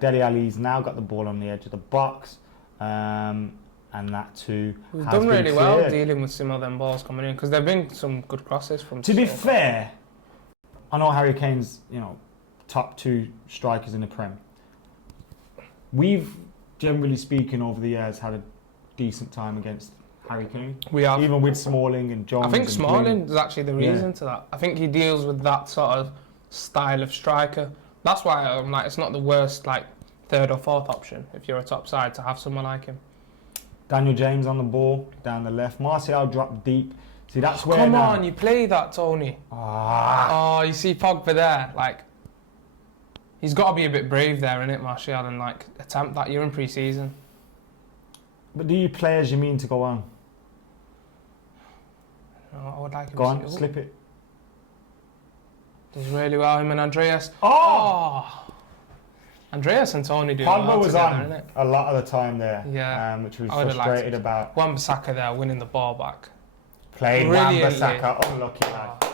Dele Alli's now got the ball on the edge of the box, and that too We've has done been really well cleared. dealing with some of them balls coming in, because there have been some good crosses from To be fair, I know Harry Kane's, top 2 strikers in the Prem. We've, generally speaking, over the years had a decent time against Harry Kane. We have. Even with Smalling and Jones. I think and Smalling is actually the reason to that. I think he deals with that sort of style of striker. That's why I'm like, it's not the worst, like, 3rd or 4th option if you're a top side to have someone like him. Daniel James on the ball, down the left. Martial dropped deep. See, that's where Come now... on, you play that, Tony. Oh, you see Pogba there, like... He's got to be a bit brave there, innit, Martial, and, like, attempt that. You're in pre-season. But do you play as you mean to go on? No, I would like him Go to on, slip it. Does really well, him and Andreas. Oh! Andreas and Tony do Pogba well was together, on innit? a lot of the time there, Yeah. which we was I would've liked frustrated it. about. Wan-Bissaka there winning the ball back. Played Brilliantly. Wan-Bissaka, unlucky lad.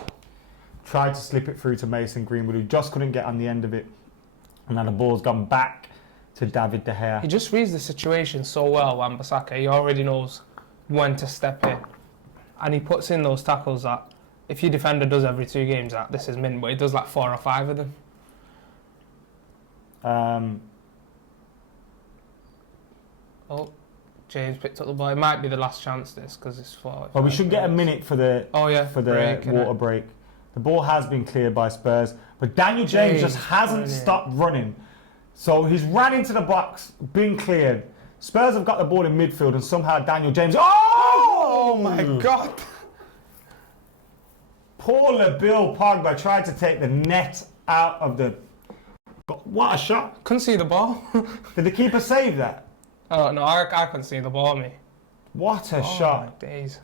Tried to slip it through to Mason Greenwood, who just couldn't get on the end of it. And now the ball's gone back to David De Gea. He just reads the situation so well, Wan-Bissaka. He already knows when to step in. And he puts in those tackles that, if your defender does every 2 games, that this is min, but he does like 4 or 5 of them. Oh, James picked up the ball. It might be the last chance, this, because it's 4. Well, we should get a minute for the break, water break. The ball has been cleared by Spurs, but Daniel James just hasn't stopped running. So he's ran into the box, been cleared. Spurs have got the ball in midfield, and somehow Daniel James... Oh my God! Poor Bill Pogba tried to take the net out of the... What a shot. Couldn't see the ball. Did the keeper save that? Oh, no, I couldn't see the ball, me. What a shot. My days.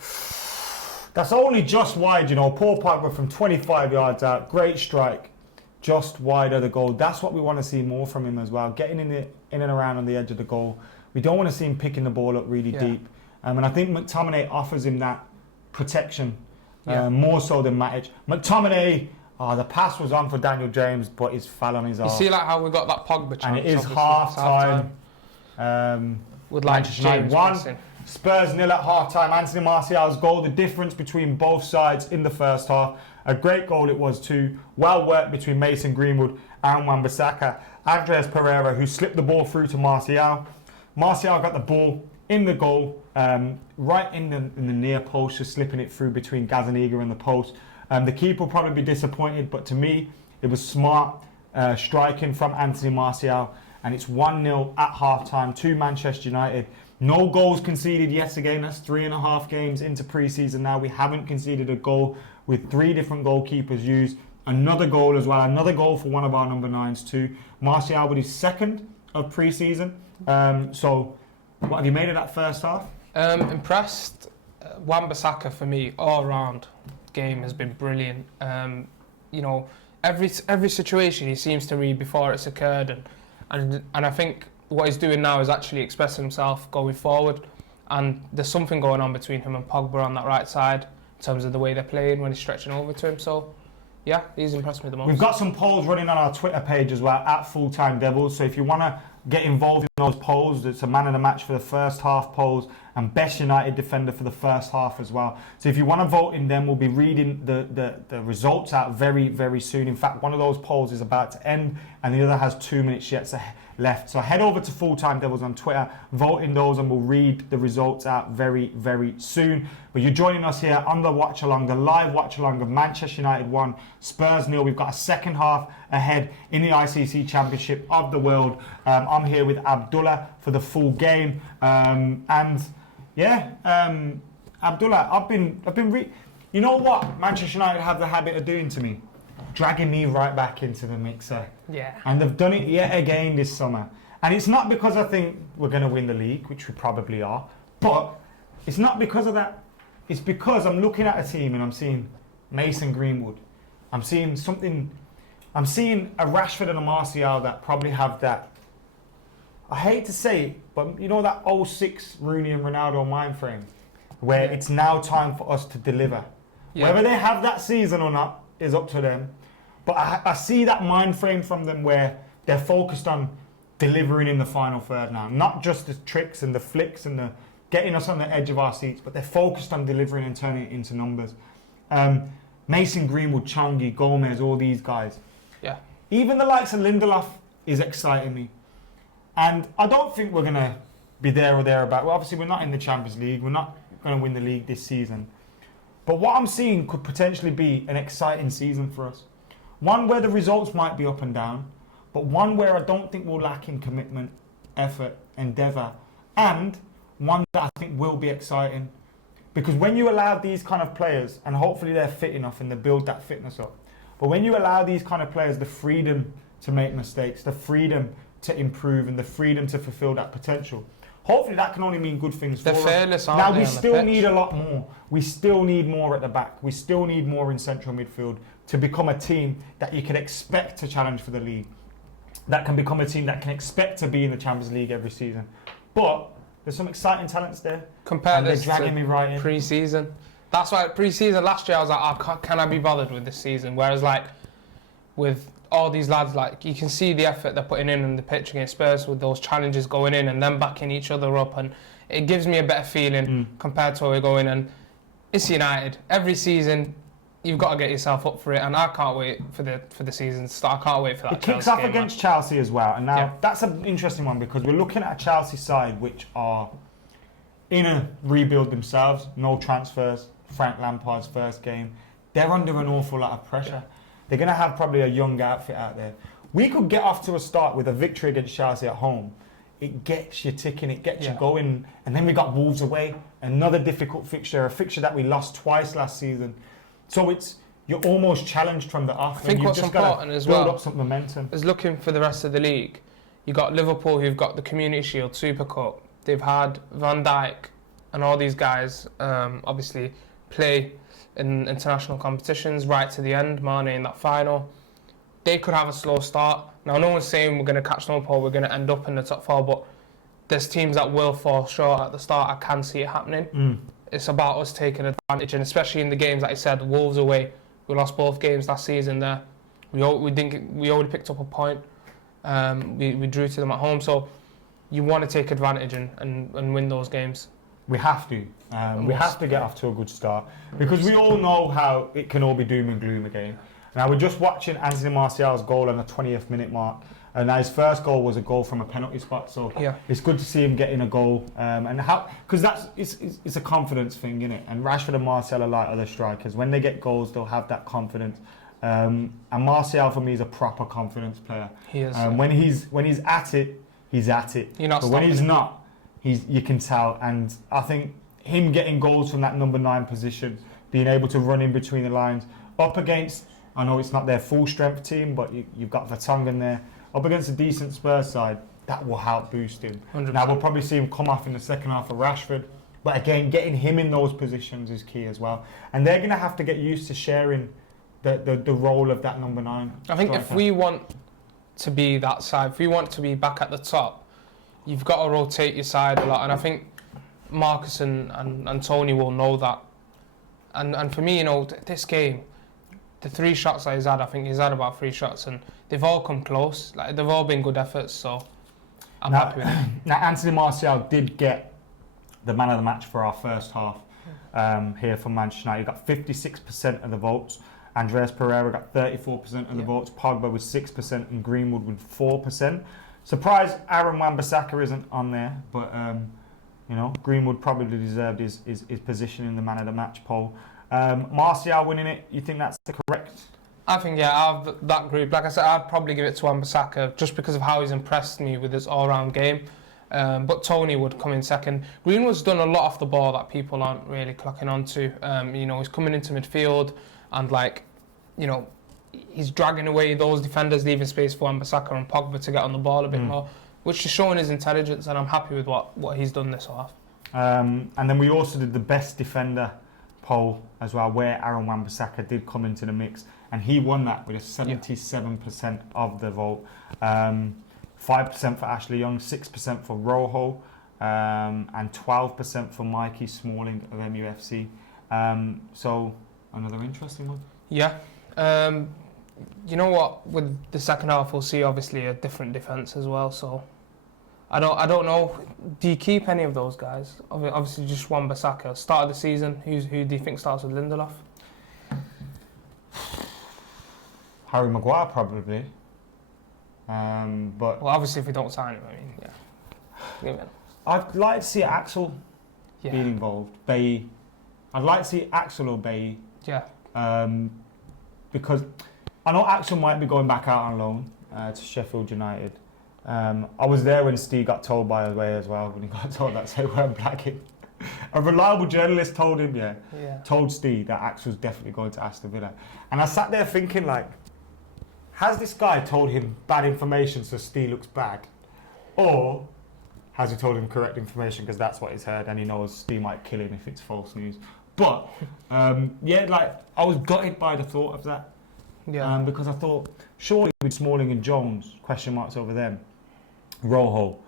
That's only just wide, Poor Pogba from 25 yards out. Great strike. Just wide of the goal. That's what we want to see more from him as well. Getting in and around on the edge of the goal. We don't want to see him picking the ball up really deep. And I think McTominay offers him that protection more so than Matic. McTominay, the pass was on for Daniel James, but he's fell on his arm. You see like how we got that Pogba chance? And it is half-time. With like James 1, Spurs 0 at half-time. Anthony Martial's goal, the difference between both sides in the first half. A great goal it was too. Well worked between Mason Greenwood and Wan-Bissaka. Andreas Pereira, who slipped the ball through to Martial. Martial got the ball in the goal, right in the near post, just slipping it through between Gazaniga and the post. The keeper will probably be disappointed, but to me, it was smart striking from Anthony Martial. And it's 1-0 at half-time to Manchester United. No goals conceded yet again. That's 3.5 games into pre-season now. We haven't conceded a goal with 3 different goalkeepers used. Another goal as well. Another goal for one of our number 9s too. Martial with his 2nd of pre-season. So, what have you made of that first half? Impressed. Wan-Bissaka for me, all round game has been brilliant. Every situation he seems to read before it's occurred, and I think what he's doing now is actually expressing himself going forward. And there's something going on between him and Pogba on that right side in terms of the way they're playing when he's stretching over to him. So, yeah, he's impressed me the most. We've got some polls running on our Twitter page as well, at FullTimeDEVILS. So if you want to get involved in those polls, it's a man of the match for the first half polls and best United defender for the first half as well. So if you want to vote in them, we'll be reading the results out very, very soon. In fact, one of those polls is about to end and the other has 2 minutes yet left. So head over to FullTimeDEVILS on Twitter, vote in those, and we'll read the results out very, very soon. But you're joining us here on the Watchalong, the live Watchalong of Manchester United 1, Spurs 0. We've got a second half ahead in the ICC Championship of the World. I'm here with Abdullah for the full game. Abdullah, I've been you know what Manchester United have the habit of doing to me? Dragging me right back into the mixer. Yeah. And they've done it yet again this summer. And it's not because I think we're going to win the league, which we probably are, but it's not because of that. It's because I'm looking at a team and I'm seeing Mason Greenwood. I'm seeing a Rashford and a Martial that probably have that, I hate to say it, but you know that 06 Rooney and Ronaldo mind frame? where it's now time for us to deliver. Yeah. Whether they have that season or not is up to them. But I see that mind frame from them where they're focused on delivering in the final third now. Not just the tricks and the flicks and the getting us on the edge of our seats, but they're focused on delivering and turning it into numbers. Mason Greenwood, Changi, Gomez, all these guys. Yeah. Even the likes of Lindelof is exciting me. And I don't think we're going to be there or thereabout. Well, obviously, we're not in the Champions League. We're not going to win the league this season. But what I'm seeing could potentially be an exciting season for us. One where the results might be up and down, but one where I don't think we'll lack in commitment, effort, endeavour, and one that I think will be exciting. Because when you allow these kind of players, and hopefully they're fit enough and they build that fitness up, but when you allow these kind of players the freedom to make mistakes, the freedom to improve, and the freedom to fulfil that potential, hopefully that can only mean good things for us. Now, we still need a lot more. We still need more at the back. We still need more in central midfield to become a team that you can expect to challenge for the league. That can become a team that can expect to be in the Champions League every season. But there's some exciting talents there. Compare this they're dragging me right in. Pre-season. That's why pre-season last year I was like, can I be bothered with this season? Whereas like with all these lads, like you can see the effort they're putting in the pitch against Spurs with those challenges going in and then backing each other up, and it gives me a better feeling compared to where we're going. And it's United. Every season you've got to get yourself up for it, and I can't wait for the season to start. I can't wait for that. It kicks off against Chelsea as well, and now that's an interesting one because we're looking at a Chelsea side which are in a rebuild themselves. No transfers. Frank Lampard's first game. They're under an awful lot of pressure. They're going to have probably a young outfit out there. We could get off to a start with a victory against Chelsea at home. It gets you ticking, it gets you going. And then we got Wolves away, another difficult fixture, a fixture that we lost twice last season. So you're almost challenged from the off. I think what's important as well build up some momentum. Is looking for the rest of the league. You got Liverpool, who've got the Community Shield, Super Cup. They've had Van Dijk and all these guys obviously play in international competitions right to the end. Mane in that final. They could have a slow start. Now, no one's saying we're going to catch them up or we're going to end up in the top four, but there's teams that will fall short at the start. I can see it happening. It's about us taking advantage, and especially in the games, like I said, Wolves away. We lost both games last season there. We already picked up a point. We drew to them at home, so you want to take advantage and win those games. We have to. We have to get off to a good start because we all know how it can all be doom and gloom again. Now, we're just watching Anthony Martial's goal on the 20th minute mark. And his first goal was a goal from a penalty spot, so it's good to see him getting a goal. And how, because it's a confidence thing, isn't it? And Rashford and Martial are like other strikers. When they get goals, they'll have that confidence. And Martial for me is a proper confidence player. He is. When he's at it, he's at it. But when he's not, you can tell. And I think him getting goals from that number 9 position, being able to run in between the lines, up against, I know it's not their full strength team, but you've got Vertonghen there. Up against a decent Spurs side, that will help boost him. 100%. Now, we'll probably see him come off in the second half of Rashford. But again, getting him in those positions is key as well. And they're going to have to get used to sharing the role of that number 9. I think if we want to be that side, if we want to be back at the top, you've got to rotate your side a lot. And I think Marcus and Tony will know that. And for me, this game, the 3 shots that he's had, I think he's had about 3 shots, and they've all come close. Like, they've all been good efforts, so I'm happy with it. Now, Anthony Martial did get the man of the match for our first half here for Manchester United. He got 56% of the votes. Andreas Pereira got 34% of the votes. Pogba with 6% and Greenwood with 4%. Surprised Aaron Wan-Bissaka isn't on there, but Greenwood probably deserved his position in the man of the match poll. Martial winning it, you think that's the correct? I think, out of that group, like I said, I'd probably give it to Wan-Bissaka just because of how he's impressed me with his all-round game. But Tony would come in second. Greenwood's done a lot off the ball that people aren't really clocking onto. He's coming into midfield and, he's dragging away those defenders, leaving space for Wan-Bissaka and Pogba to get on the ball a bit more, which is showing his intelligence, and I'm happy with what he's done this half. And then we also did the best defender poll as well, where Aaron Wan-Bissaka did come into the mix, and he won that with a 77% of the vote. 5% for Ashley Young, 6% for Rojo, and 12% for Mikey Smalling of MUFC. So another interesting one. Yeah. You know what? With the second half, we'll see obviously a different defence as well. So I don't know. Do you keep any of those guys? Obviously, just Wan-Bissaka. Start of the season, who do you think starts with Lindelof? Harry Maguire probably. But well, obviously, if we don't sign him, I mean, yeah. I'd like to see Axel being involved. Bailly. I'd like to see Axel or Bailly. Yeah. Because I know Axel might be going back out on loan to Sheffield United. I was there when Steve got told by the way as well, when he got told that they weren't blacking. A reliable journalist told him, told Steve that Axel's definitely going to Aston Villa. And I sat there thinking, like, has this guy told him bad information so Steve looks bad? Or has he told him correct information because that's what he's heard and he knows Steve might kill him if it's false news? But, like, I was gutted by the thought of that. Yeah. Because I thought, surely with Smalling and Jones, question marks over them. Rojo,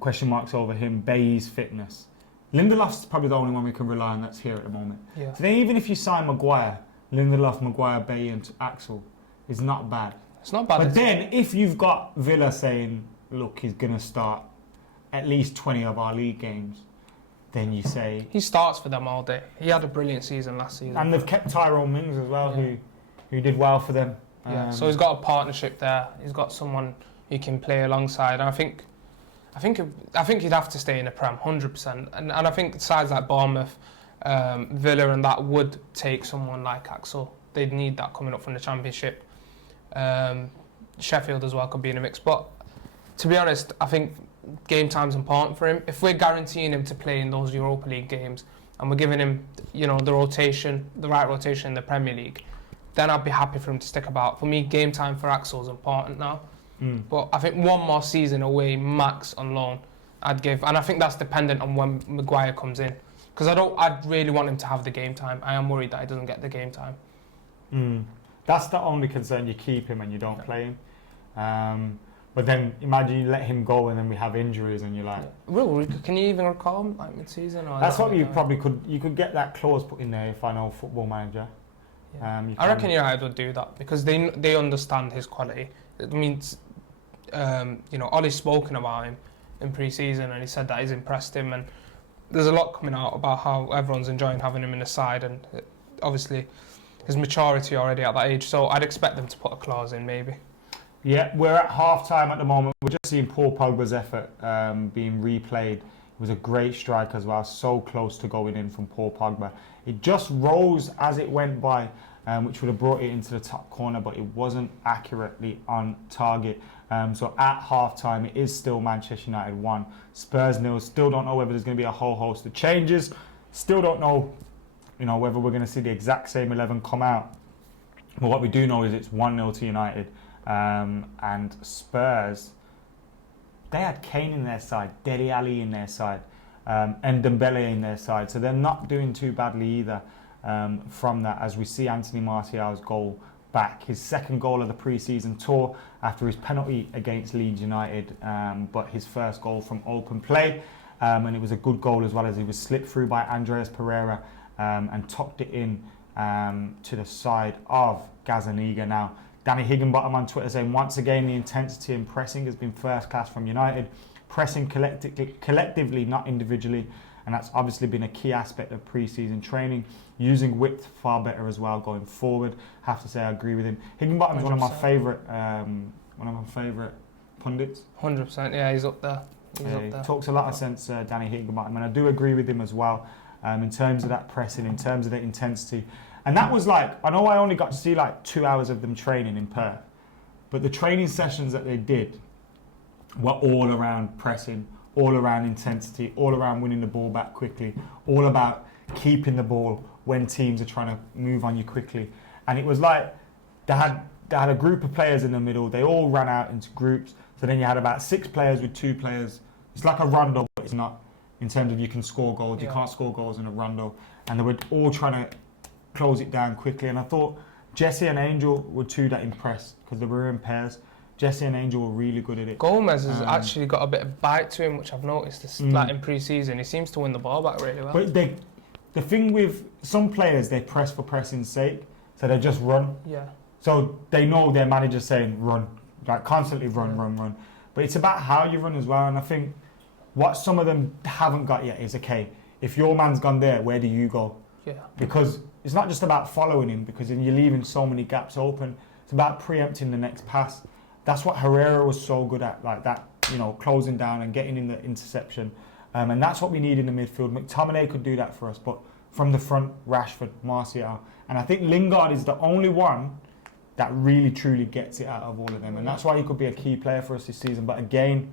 question marks over him. Bailly's fitness. Lindelof's probably the only one we can rely on that's here at the moment. Yeah. So then even if you sign Maguire, Lindelof, Maguire, Bailly and Axel, is not bad. It's not bad. But then if you've got Villa saying, look, he's going to start at least 20 of our league games, then you say... He starts for them all day. He had a brilliant season last season. And they've kept Tyrone Mings as well, who did well for them. Yeah, so he's got a partnership there. He's got someone he can play alongside. And I think he'd have to stay in the Prem, 100%. And I think sides like Bournemouth, Villa and that would take someone like Axel. They'd need that coming up from the Championship. Sheffield as well could be in the mix. But to be honest, I think game time's important for him. If we're guaranteeing him to play in those Europa League games and we're giving him, the right rotation in the Premier League, then I'd be happy for him to stick about. For me, game time for Axel is important now. But I think one more season away, max on loan, I'd give. And I think that's dependent on when Maguire comes in. Because I'd really want him to have the game time. I am worried that he doesn't get the game time. That's the only concern. You keep him and you don't play him. But then imagine you let him go and then we have injuries and you're like... Will, can you even recall him like mid-season? That's what you probably could... You could get that clause put in there if I know Football Manager. Yeah. I reckon United would do that because they understand his quality. It means, Ollie's spoken about him in pre-season and he said that he's impressed him, and there's a lot coming out about how everyone's enjoying having him in the side, and obviously his maturity already at that age, so I'd expect them to put a clause in maybe. Yeah, we're at half-time at the moment. We're just seeing Paul Pogba's effort being replayed. It was a great strike as well, so close to going in from Paul Pogba. It just rose as it went by, which would have brought it into the top corner, but it wasn't accurately on target. So at half-time, it is still Manchester United 1, Spurs 0. Still don't know whether there's going to be a whole host of changes. Still don't know, whether we're going to see the exact same 11 come out. But what we do know is it's 1-0 to United. And Spurs, they had Kane in their side, Dele Alli in their side, and Dembele in their side. So they're not doing too badly either from that, as we see Anthony Martial's goal back. His second goal of the pre-season tour after his penalty against Leeds United, but his first goal from open play. And it was a good goal as well, as he was slipped through by Andreas Pereira and tucked it in to the side of Gazzaniga. Now, Danny Higginbottom on Twitter saying, once again, the intensity and pressing has been first class from United. Pressing collectively, not individually. And that's obviously been a key aspect of pre-season training. Using width far better as well going forward. Have to say I agree with him. Higginbottom's 100%. one of my favourite pundits. 100%, yeah, he's up there. He talks a lot of sense, Danny Higginbottom, and I do agree with him as well in terms of that pressing, in terms of the intensity. And that was like, I know I only got to see like 2 hours of them training in Perth, but the training sessions that they did were all around pressing, all around intensity, all around winning the ball back quickly, all about keeping the ball when teams are trying to move on you quickly. And it was like they had a group of players in the middle. They all ran out into groups. So then you had about 6 players with 2 players. It's like a rondo, but it's not in terms of you can score goals. You can't score goals in a rondo. And they were all trying to close it down quickly. And I thought Jesse and Angel were 2 that impressed because they were in pairs. Jesse and Angel were really good at it. Gomez has actually got a bit of bite to him, which I've noticed like in pre-season. He seems to win the ball back really well. But the thing with some players, they press for pressing's sake, so they just run. Yeah. So they know their manager's saying run, like constantly run. But it's about how you run as well. And I think what some of them haven't got yet is, okay, if your man's gone there, where do you go? Yeah. Because it's not just about following him, because then you're leaving so many gaps open. It's about preempting the next pass. That's what Herrera was so good at, like that, closing down and getting in the interception. And that's what we need in the midfield. McTominay could do that for us, but from the front, Rashford, Martial. And I think Lingard is the only one that really, truly gets it out of all of them. And that's why he could be a key player for us this season. But again,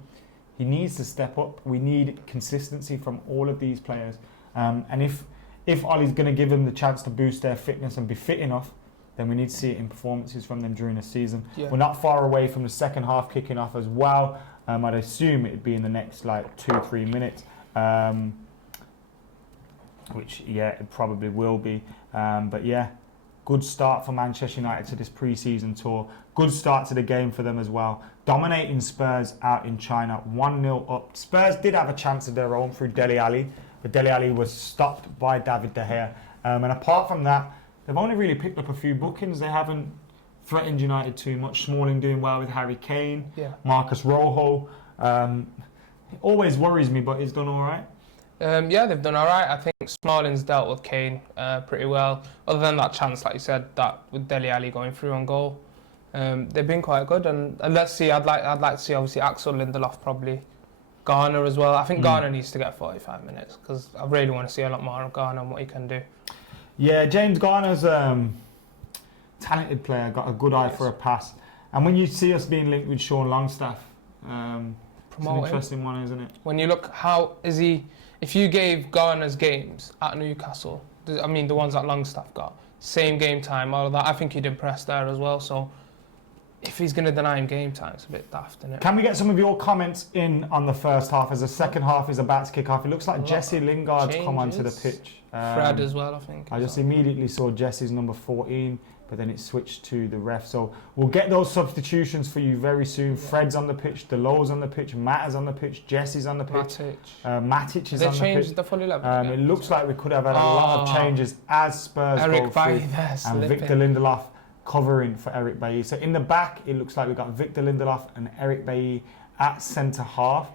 he needs to step up. We need consistency from all of these players. And if Ollie's going to give them the chance to boost their fitness and be fit enough, then we need to see it in performances from them during the season. Yeah. We're not far away from the second half kicking off as well. I'd assume it'd be in the next 2-3 minutes. Which, it probably will be. But yeah, good start for Manchester United to this pre-season tour. Good start to the game for them as well. Dominating Spurs out in China, 1-0 up. Spurs did have a chance of their own through Dele Alli, but Dele Alli was stopped by David De Gea. And apart from that, they've only really picked up a few bookings. They haven't threatened United too much. Smalling doing well with Harry Kane. Yeah. Marcus Rojo. It always worries me, but he's done all right. They've done all right. I think Smalling's dealt with Kane pretty well. Other than that chance, like you said, that with Dele Alli going through on goal, they've been quite good. And let's see. I'd like to see obviously Axel Lindelof, probably Gunnar as well. I think Gunnar needs to get 45 minutes because I really want to see a lot more of Gunnar and what he can do. Yeah, James Garner's talented player, got a good eye for a pass. And when you see us being linked with Sean Longstaff, it's an interesting one, isn't it? When you look, how is he? If you gave Garner's games at Newcastle, I mean the ones that Longstaff got, same game time, all of that, I think he'd impress there as well. So if he's going to deny him game time, it's a bit daft, isn't it? Can we get some of your comments in on the first half as the second half is about to kick off? It looks like Jesse Lingard's come onto the pitch. Fred as well, I think. I just immediately saw Jesse's number 14, but then it switched to the ref. So we'll get those substitutions for you very soon. Yeah. Fred's on the pitch, Delo's on the pitch, Matt is on the pitch, Jesse's on the pitch. Matic is on the pitch. They changed the full 11 it looks like we could have had a lot of changes as Spurs go through. And Victor Lindelof covering for Eric Bailly. So in the back, it looks like we've got Victor Lindelof and Eric Bailly at centre half.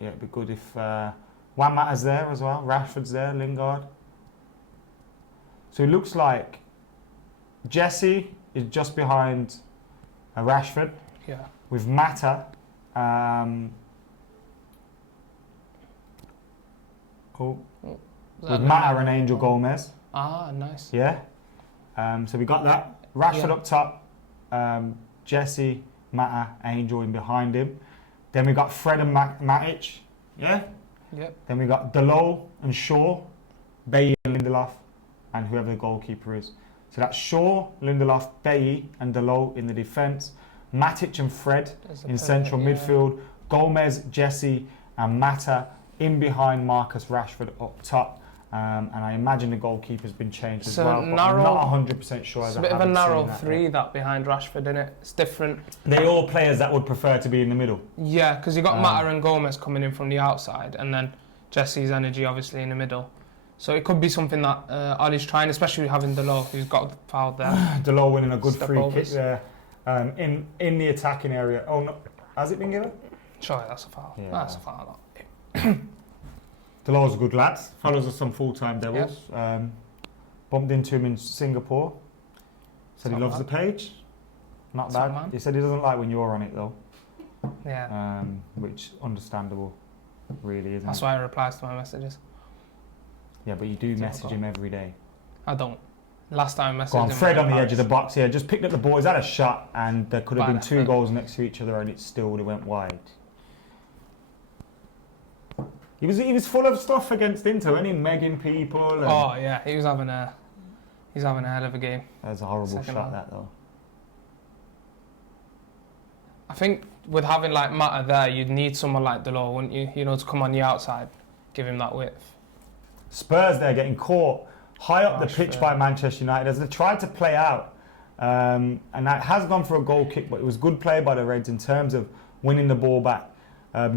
It'd be good if Juan Mata's there as well. Rashford's there, Lingard. So it looks like Jesse is just behind Rashford. Yeah. With Mata. With Mata and Angel Gomez. Ah, nice. Yeah. So we got that. Rashford up top. Jesse, Mata, Angel in behind him. Then we got Fred and Matic. Yeah. Yep. Then we got Delo and Shaw, Bailly and Lindelof, and whoever the goalkeeper is. So that's Shaw, Lindelof, Bailly and Delo in the defence. Matic and Fred in central midfield. Gomez, Jesse and Mata in behind Marcus Rashford up top. And I imagine the goalkeeper's been changed as well, but I'm not 100% sure. It's a bit of a narrow three that behind Rashford, isn't it? It's different. They're all players that would prefer to be in the middle. Yeah, because you've got Mata and Gomez coming in from the outside, and then Jesse's energy obviously in the middle. So it could be something that Ollie's trying, especially having Delo, who's got fouled there. Delo winning a good free kick there in the attacking area. Oh no, has it been given? Sure, that's a foul. Yeah. That's a foul. Delo's a good lad. Follows us on Full-Time Devils. Yep. Bumped into him in Singapore. Said he loves the page. Not bad. He said he doesn't like when you're on it though. Yeah. Which understandable, really, isn't That's why he replies to my messages. Yeah, but you do message him every day. I don't. Last time I messaged him. Fred on the edge of the box here. Just picked up the boys, had a shot, and there could have been two goals next to each other, and it still would have went wide. He was full of stuff against Inter, wasn't he? Megging people. And oh yeah, he's having a hell of a game. That's a horrible shot, that though. I think with having like Mata there, you'd need someone like Delo, wouldn't you? You know, to come on the outside, give him that width. Spurs there getting caught high up the pitch by Manchester United as they tried to play out And that has gone for a goal kick, but it was good play by the Reds in terms of winning the ball back,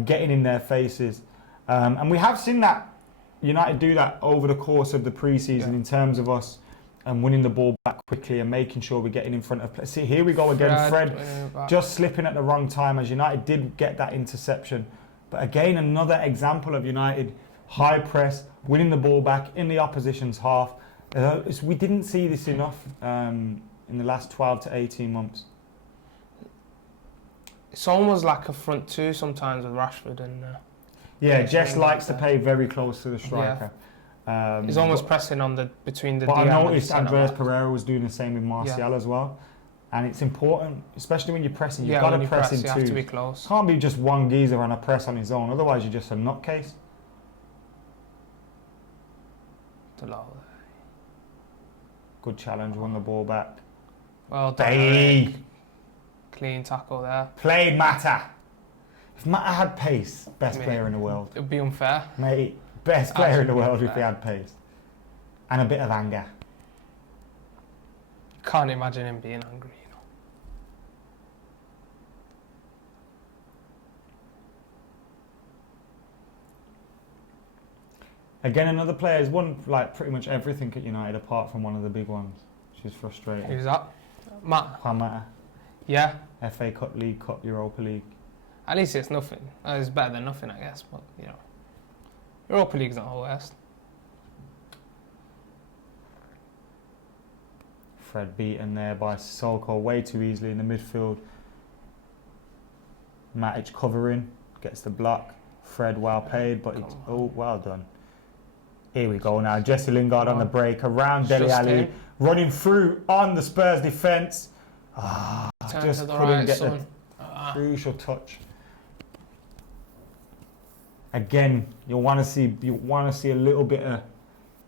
getting in their faces. And we have seen that United do that over the course of the pre-season in terms of us winning the ball back quickly and making sure we're getting in front of play. See, here we go again. Fred just slipping at the wrong time as United did get that interception. But again, another example of United high press, winning the ball back in the opposition's half. We didn't see this enough in the last 12 to 18 months. It's almost like a front two sometimes with Rashford and... Jess likes to play very close to the striker. He's almost pressing on between the DM. But I noticed Andreas Pereira was doing the same with Martial as well. And it's important, especially when you're pressing, you've got to press in two. You have to be close. Can't be just one geezer on a press on his own, otherwise you're just a nutcase. Good challenge, won the ball back. Well done. Clean tackle there. Play Mata. If Mata had pace, best player in the world. It would be unfair. Mate, best player in the world if he had pace. And a bit of anger. Can't imagine him being angry, you know. Again, another player has won like pretty much everything at United apart from one of the big ones, which is frustrating. Who's that? Juan Mata. Yeah. FA Cup, League Cup, Europa League. At least it's nothing. It's better than nothing, I guess. But you know, Europa League's not the worst. Fred beaten there by Sissoko way too easily in the midfield. Matic covering, gets the block. Fred well paid, but it's well done. Here we go now. Jesse Lingard on the break around Dele Alli, running through on the Spurs defence. Just couldn't get the crucial touch. Again, you want to see a little bit of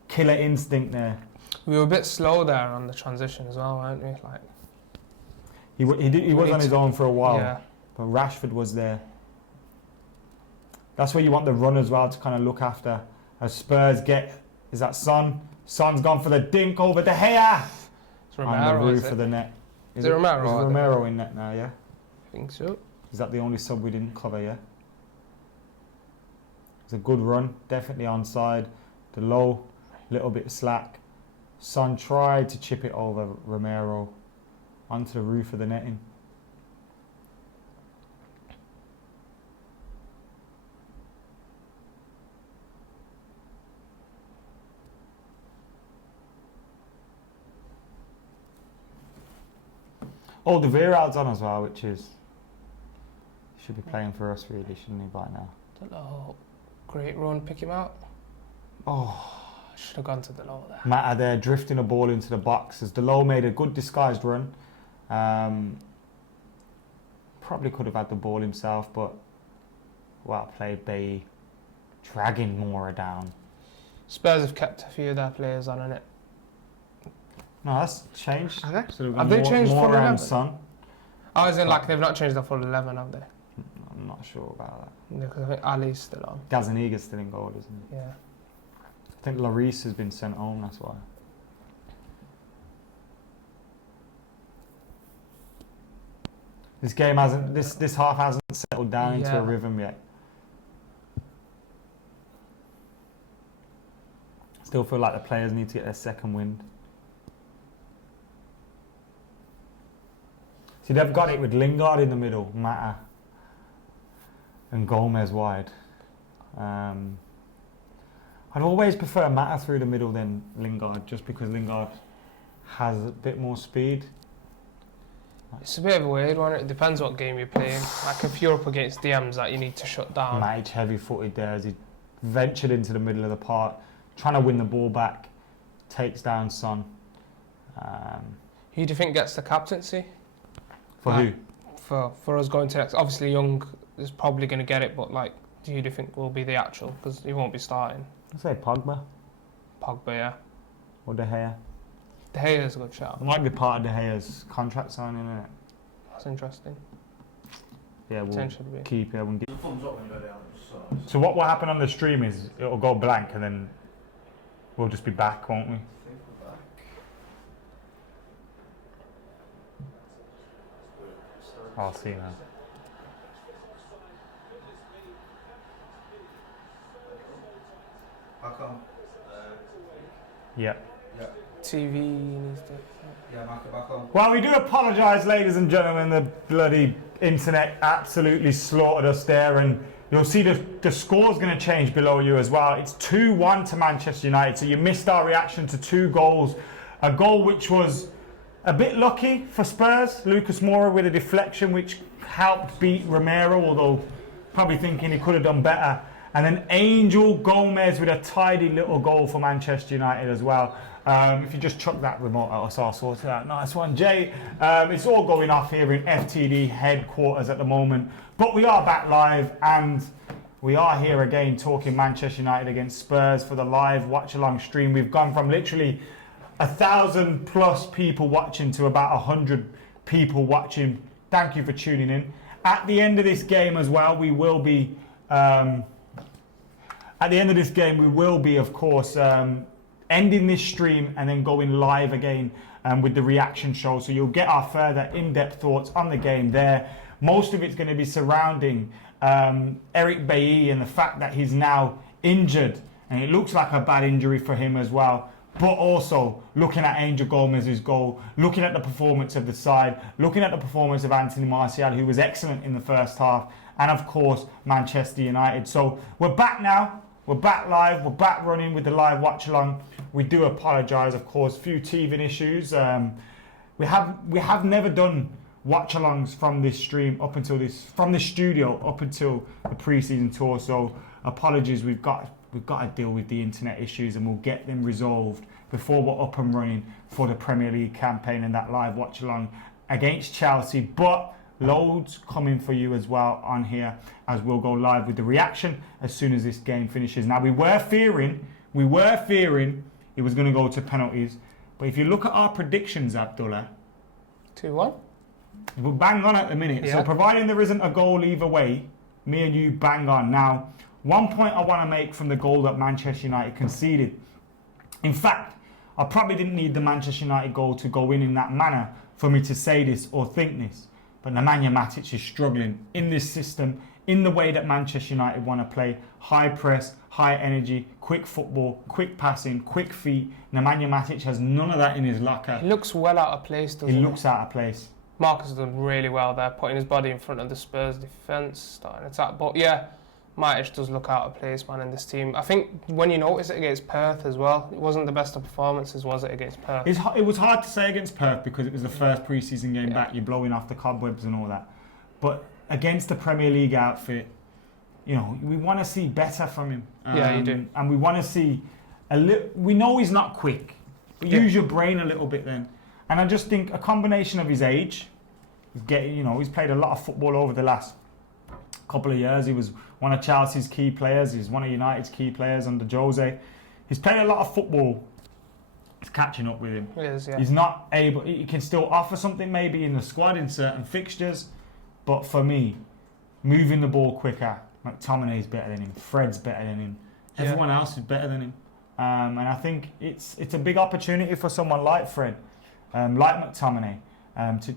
killer instinct there. We were a bit slow there on the transition as well, weren't we? Like he was on his own for a while, but Rashford was there. That's where you want the run as well to kind of look after. As Spurs is that Son? Son's gone for the dink over De Gea on the roof of the net. Is it Romero? Is Romero in net now? Yeah. I think so. Is that the only sub we didn't cover? Yeah. It's a good run, definitely onside. The low, little bit slack. Son tried to chip it over Romero onto the roof of the netting. Oh, the Viral's on as well, which is should be playing for us really, shouldn't he, by now? Hello. Great run, pick him out. Oh, should have gone to the low there. Mata there drifting a ball into the box as Delo made a good disguised run. Probably could have had the ball himself, but well played, Bailly. Dragging Mora down. Spurs have kept a few of their players on, innit? No, that's changed. Have they changed full 11? Son. Oh, as in like they've not changed the full 11, have they? I'm not sure about that. Because I think Ali's still on. Gazaniga's still in goal, isn't he? Yeah. I think Lloris has been sent home, that's why. This game hasn't, this half hasn't settled down into a rhythm yet. Still feel like the players need to get their second wind. See, they've got it with Lingard in the middle, Mata, and Gomez wide. I'd always prefer Mata through the middle than Lingard, just because Lingard has a bit more speed. It's a bit of a weird one. It depends what game you're playing. Like if you're up against DMs that you need to shut down. Matic heavy-footed there as he ventured into the middle of the park, trying to win the ball back, takes down Son. Who do you think gets the captaincy? For who? For us going to next. Obviously, Young is probably going to get it, but like, who do you think will be the actual? Because he won't be starting. I'd say Pogba. Pogba, yeah. Or De Gea. De Gea is a good shout. It might be part of De Gea's contract signing, isn't it? That's interesting. Yeah, we'll keep it. Thumbs up when you go down. So what will happen on the stream is it'll go blank and then we'll just be back, won't we? I'll see now. How come? Yeah. Yeah. TV needs to. Yeah, back on. Well, we do apologise, ladies and gentlemen. The bloody internet absolutely slaughtered us there, and you'll see the score's going to change below you as well. It's 2-1 to Manchester United, so you missed our reaction to 2 goals. A goal which was a bit lucky for Spurs. Lucas Moura with a deflection which helped beat Romero, although probably thinking he could have done better. And then Angel Gomez with a tidy little goal for Manchester United as well. If you just chuck that remote at us, I'll sort it out. Nice one, Jay. It's all going off here in FTD headquarters at the moment. But we are back live, and we are here again talking Manchester United against Spurs for the live watch-along stream. We've gone from literally 1,000+ people watching to about 100 people watching. Thank you for tuning in. At the end of this game as well, we will be... of course, ending this stream and then going live again with the reaction show. So you'll get our further in-depth thoughts on the game there. Most of it's going to be surrounding Eric Bailly and the fact that he's now injured. And it looks like a bad injury for him as well. But also looking at Angel Gomez's goal, looking at the performance of the side, looking at the performance of Anthony Martial, who was excellent in the first half. And of course, Manchester United. So we're back now. We're back live. We're back running with the live watch along. We do apologise, of course, a few teething issues. We have never done watch alongs from this stream up until from the studio up until the pre-season tour. So apologies. We've got to deal with the internet issues, and we'll get them resolved before we're up and running for the Premier League campaign and that live watch along against Chelsea. But loads coming for you as well on here, as we'll go live with the reaction as soon as this game finishes. Now, we were fearing it was going to go to penalties, but if you look at our predictions, Abdullah, 2-1. we're bang on at the minute. Yeah. So providing there isn't a goal either way, me and you bang on. Now, one point I want to make from the goal that Manchester United conceded. In fact, I probably didn't need the Manchester United goal to go in that manner for me to say this or think this. But Nemanja Matic is struggling in this system, in the way that Manchester United want to play. High press, high energy, quick football, quick passing, quick feet. Nemanja Matic has none of that in his locker. He looks well out of place, doesn't he? He looks out of place. Marcus has done really well there, putting his body in front of the Spurs defence, starting attack. But yeah, Matic does look out of place, man, in this team. I think when you notice it against Perth as well, it wasn't the best of performances, was it, against Perth? It was hard to say against Perth because it was the first pre-season game back. You're blowing off the cobwebs and all that. But against the Premier League outfit, you know, we want to see better from him. Yeah, you do. And we want to see we know he's not quick, but use your brain a little bit then. And I just think a combination of his age, he's played a lot of football over the last couple of years. He was one of Chelsea's key players. He's one of United's key players under Jose. He's played a lot of football. It's catching up with him. He is, yeah. He's not able. He can still offer something maybe in the squad in certain fixtures, but for me, moving the ball quicker. McTominay's better than him. Fred's better than him. Everyone else is better than him. And I think it's a big opportunity for someone like Fred, like McTominay,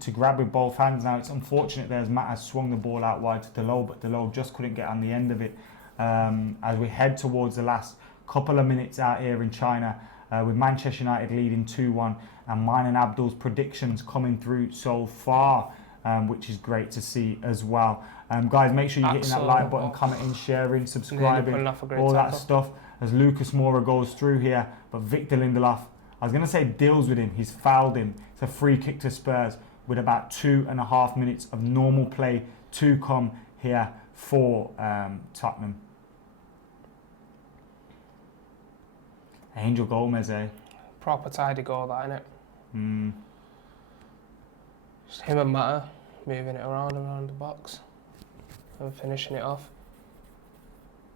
to grab with both hands. Now, it's unfortunate that Matt has swung the ball out wide to Delo, but Delo just couldn't get on the end of it. As we head towards the last couple of minutes out here in China, with Manchester United leading 2-1, and mine and Abdul's predictions coming through so far, which is great to see as well. Guys, make sure you're hitting that like button, commenting, sharing, subscribing, all that stuff as Lucas Moura goes through here. But Victor Lindelof, I was going to say deals with him. He's fouled him. It's a free kick to Spurs with about 2.5 minutes of normal play to come here for Tottenham. Angel Gomez, eh? Proper tidy goal, that, innit? Just him and Mata moving it around the box and finishing it off.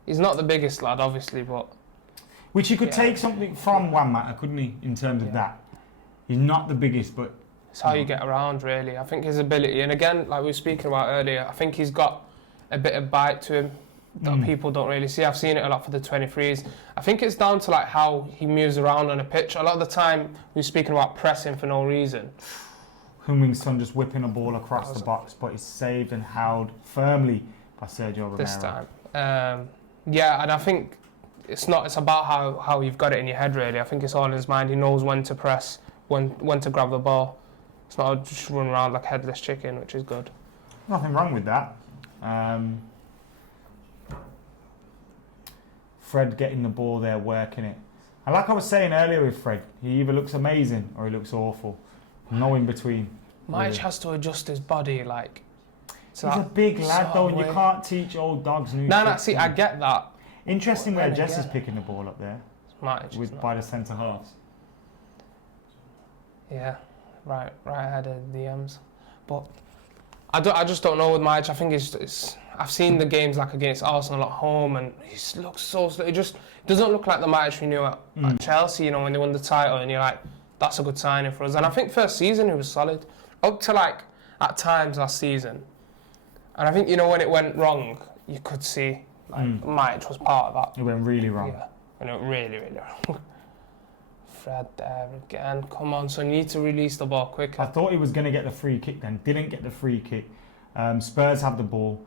He's not the biggest lad, obviously, but... Which he could take something from Juan Mata, couldn't he, in terms of that? He's not the biggest, but... It's how you get around, really. I think his ability, and again, like we were speaking about earlier, I think he's got a bit of bite to him that people don't really see. I've seen it a lot for the 23s. I think it's down to like how he moves around on a pitch. A lot of the time, we're speaking about pressing for no reason. Heung-min Son just whipping a ball across the box, but it's saved and held firmly by Sergio Romero. This time. Yeah, and I think it's about how you've got it in your head, really. I think it's all in his mind. He knows when to press, when to grab the ball. It's not just run around like a headless chicken, which is good. Nothing wrong with that. Fred getting the ball there, working it. And like I was saying earlier with Fred, he either looks amazing or he looks awful. No in between. Majic has to adjust his body, like... He's a big lad though, and you can't teach old dogs new tricks. See, I get that. Interesting where Jess is picking the ball up there. Majic, by the centre halves. Yeah, right ahead of the M's. But I just don't know with Majic. I think it's I've seen the games like against Arsenal at home, and he looks so slow. It just doesn't look like the Majic we knew at Chelsea, you know, when they won the title, and you're like, that's a good signing for us. And I think first season he was solid, up to like at times last season. And I think, you know, when it went wrong, you could see like Majic was part of that. It went really wrong. Yeah, and it went really, really wrong. Fred there again. Come on, so you need to release the ball quicker. I thought he was going to get the free kick then. Didn't get the free kick. Spurs have the ball.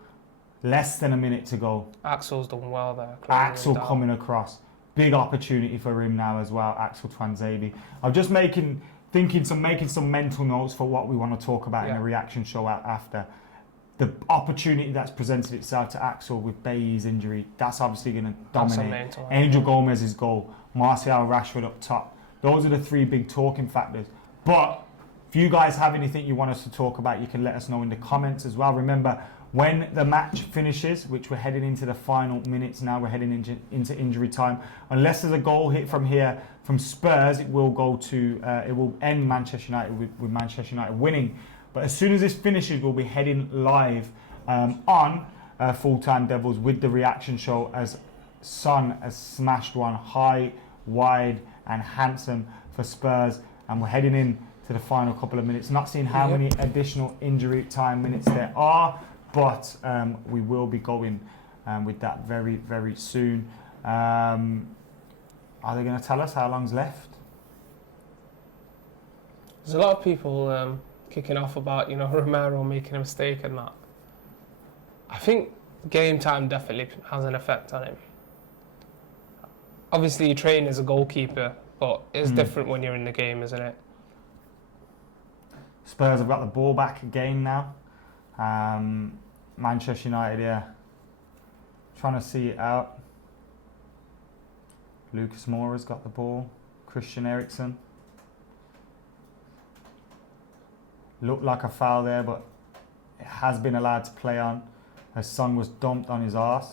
Less than a minute to go. Axel's done well there. Axel coming across. Big opportunity for him now as well, Axel Twanzebe. I'm just making some mental notes for what we want to talk about in the reaction show after. The opportunity that's presented itself to Axel with Bailly's injury, that's obviously going to dominate. Angel Gomez's goal, Martial Rashford up top. Those are the three big talking factors. But if you guys have anything you want us to talk about, you can let us know in the comments as well. Remember, when the match finishes, which we're heading into the final minutes now, we're heading into injury time. Unless there's a goal hit from here from Spurs, it will end Manchester United with Manchester United winning. But as soon as this finishes, we'll be heading live on Full Time Devils with the reaction show as Son has smashed one high, wide and handsome for Spurs. And we're heading in to the final couple of minutes. Not seeing how many additional injury time minutes there are, but we will be going with that very, very soon. Are they going to tell us how long's left? There's a lot of people kicking off about, you know, Romero making a mistake and that. I think game time definitely has an effect on him. Obviously, you train as a goalkeeper, but it's different when you're in the game, isn't it? Spurs have got the ball back again now. Manchester United, trying to see it out. Lucas Moura's got the ball. Christian Eriksen. Looked like a foul there, but it has been allowed to play on. His son was dumped on his arse.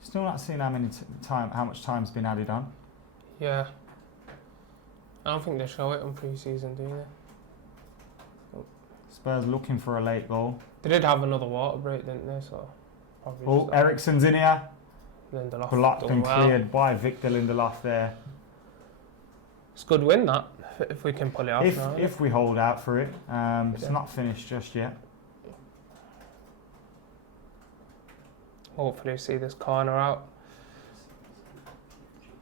Still not seeing how much time's been added on. Yeah. I don't think they show it on pre-season, do they? Spurs looking for a late goal. They did have another water break, didn't they? So. Eriksen's in here. Lindelof blocked and cleared by Victor Lindelof there. It's a good win, that, if we can pull it off. If we hold out for it. It's not finished just yet. Hopefully see this corner out.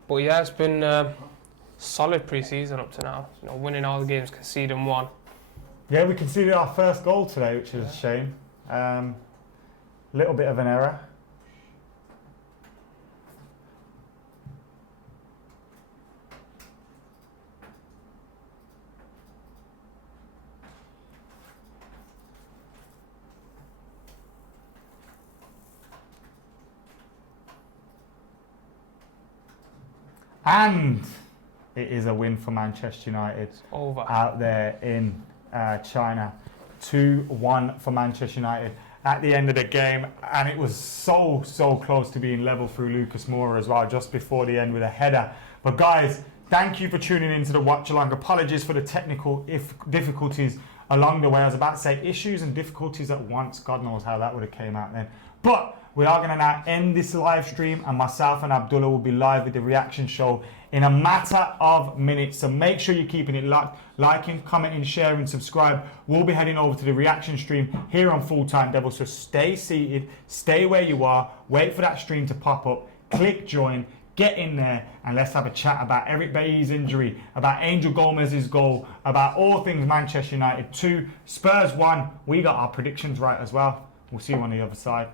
But yeah, it's been solid pre-season up to now. You know, winning all the games, conceding one. Yeah, we conceded our first goal today, which is a shame. Little bit of an error. And it is a win for Manchester United. It's over. Out there in China. 2-1 for Manchester United at the end of the game. And it was so close to being level through Lucas Moura as well, just before the end with a header. But guys, thank you for tuning into the Watchalong. Apologies for the technical difficulties along the way. I was about to say issues and difficulties at once. God knows how that would have came out then. But we are going to now end this live stream, and myself and Abdullah will be live with the reaction show in a matter of minutes. So make sure you're keeping it locked, liking, commenting, sharing, subscribe. We'll be heading over to the reaction stream here on Full Time Devil. So stay seated, stay where you are, wait for that stream to pop up, click join, Get in there and let's have a chat about Eric Bailly's injury, about Angel Gomez's goal, about all things Manchester United 2, Spurs 1. We got our predictions right as well. We'll see you on the other side.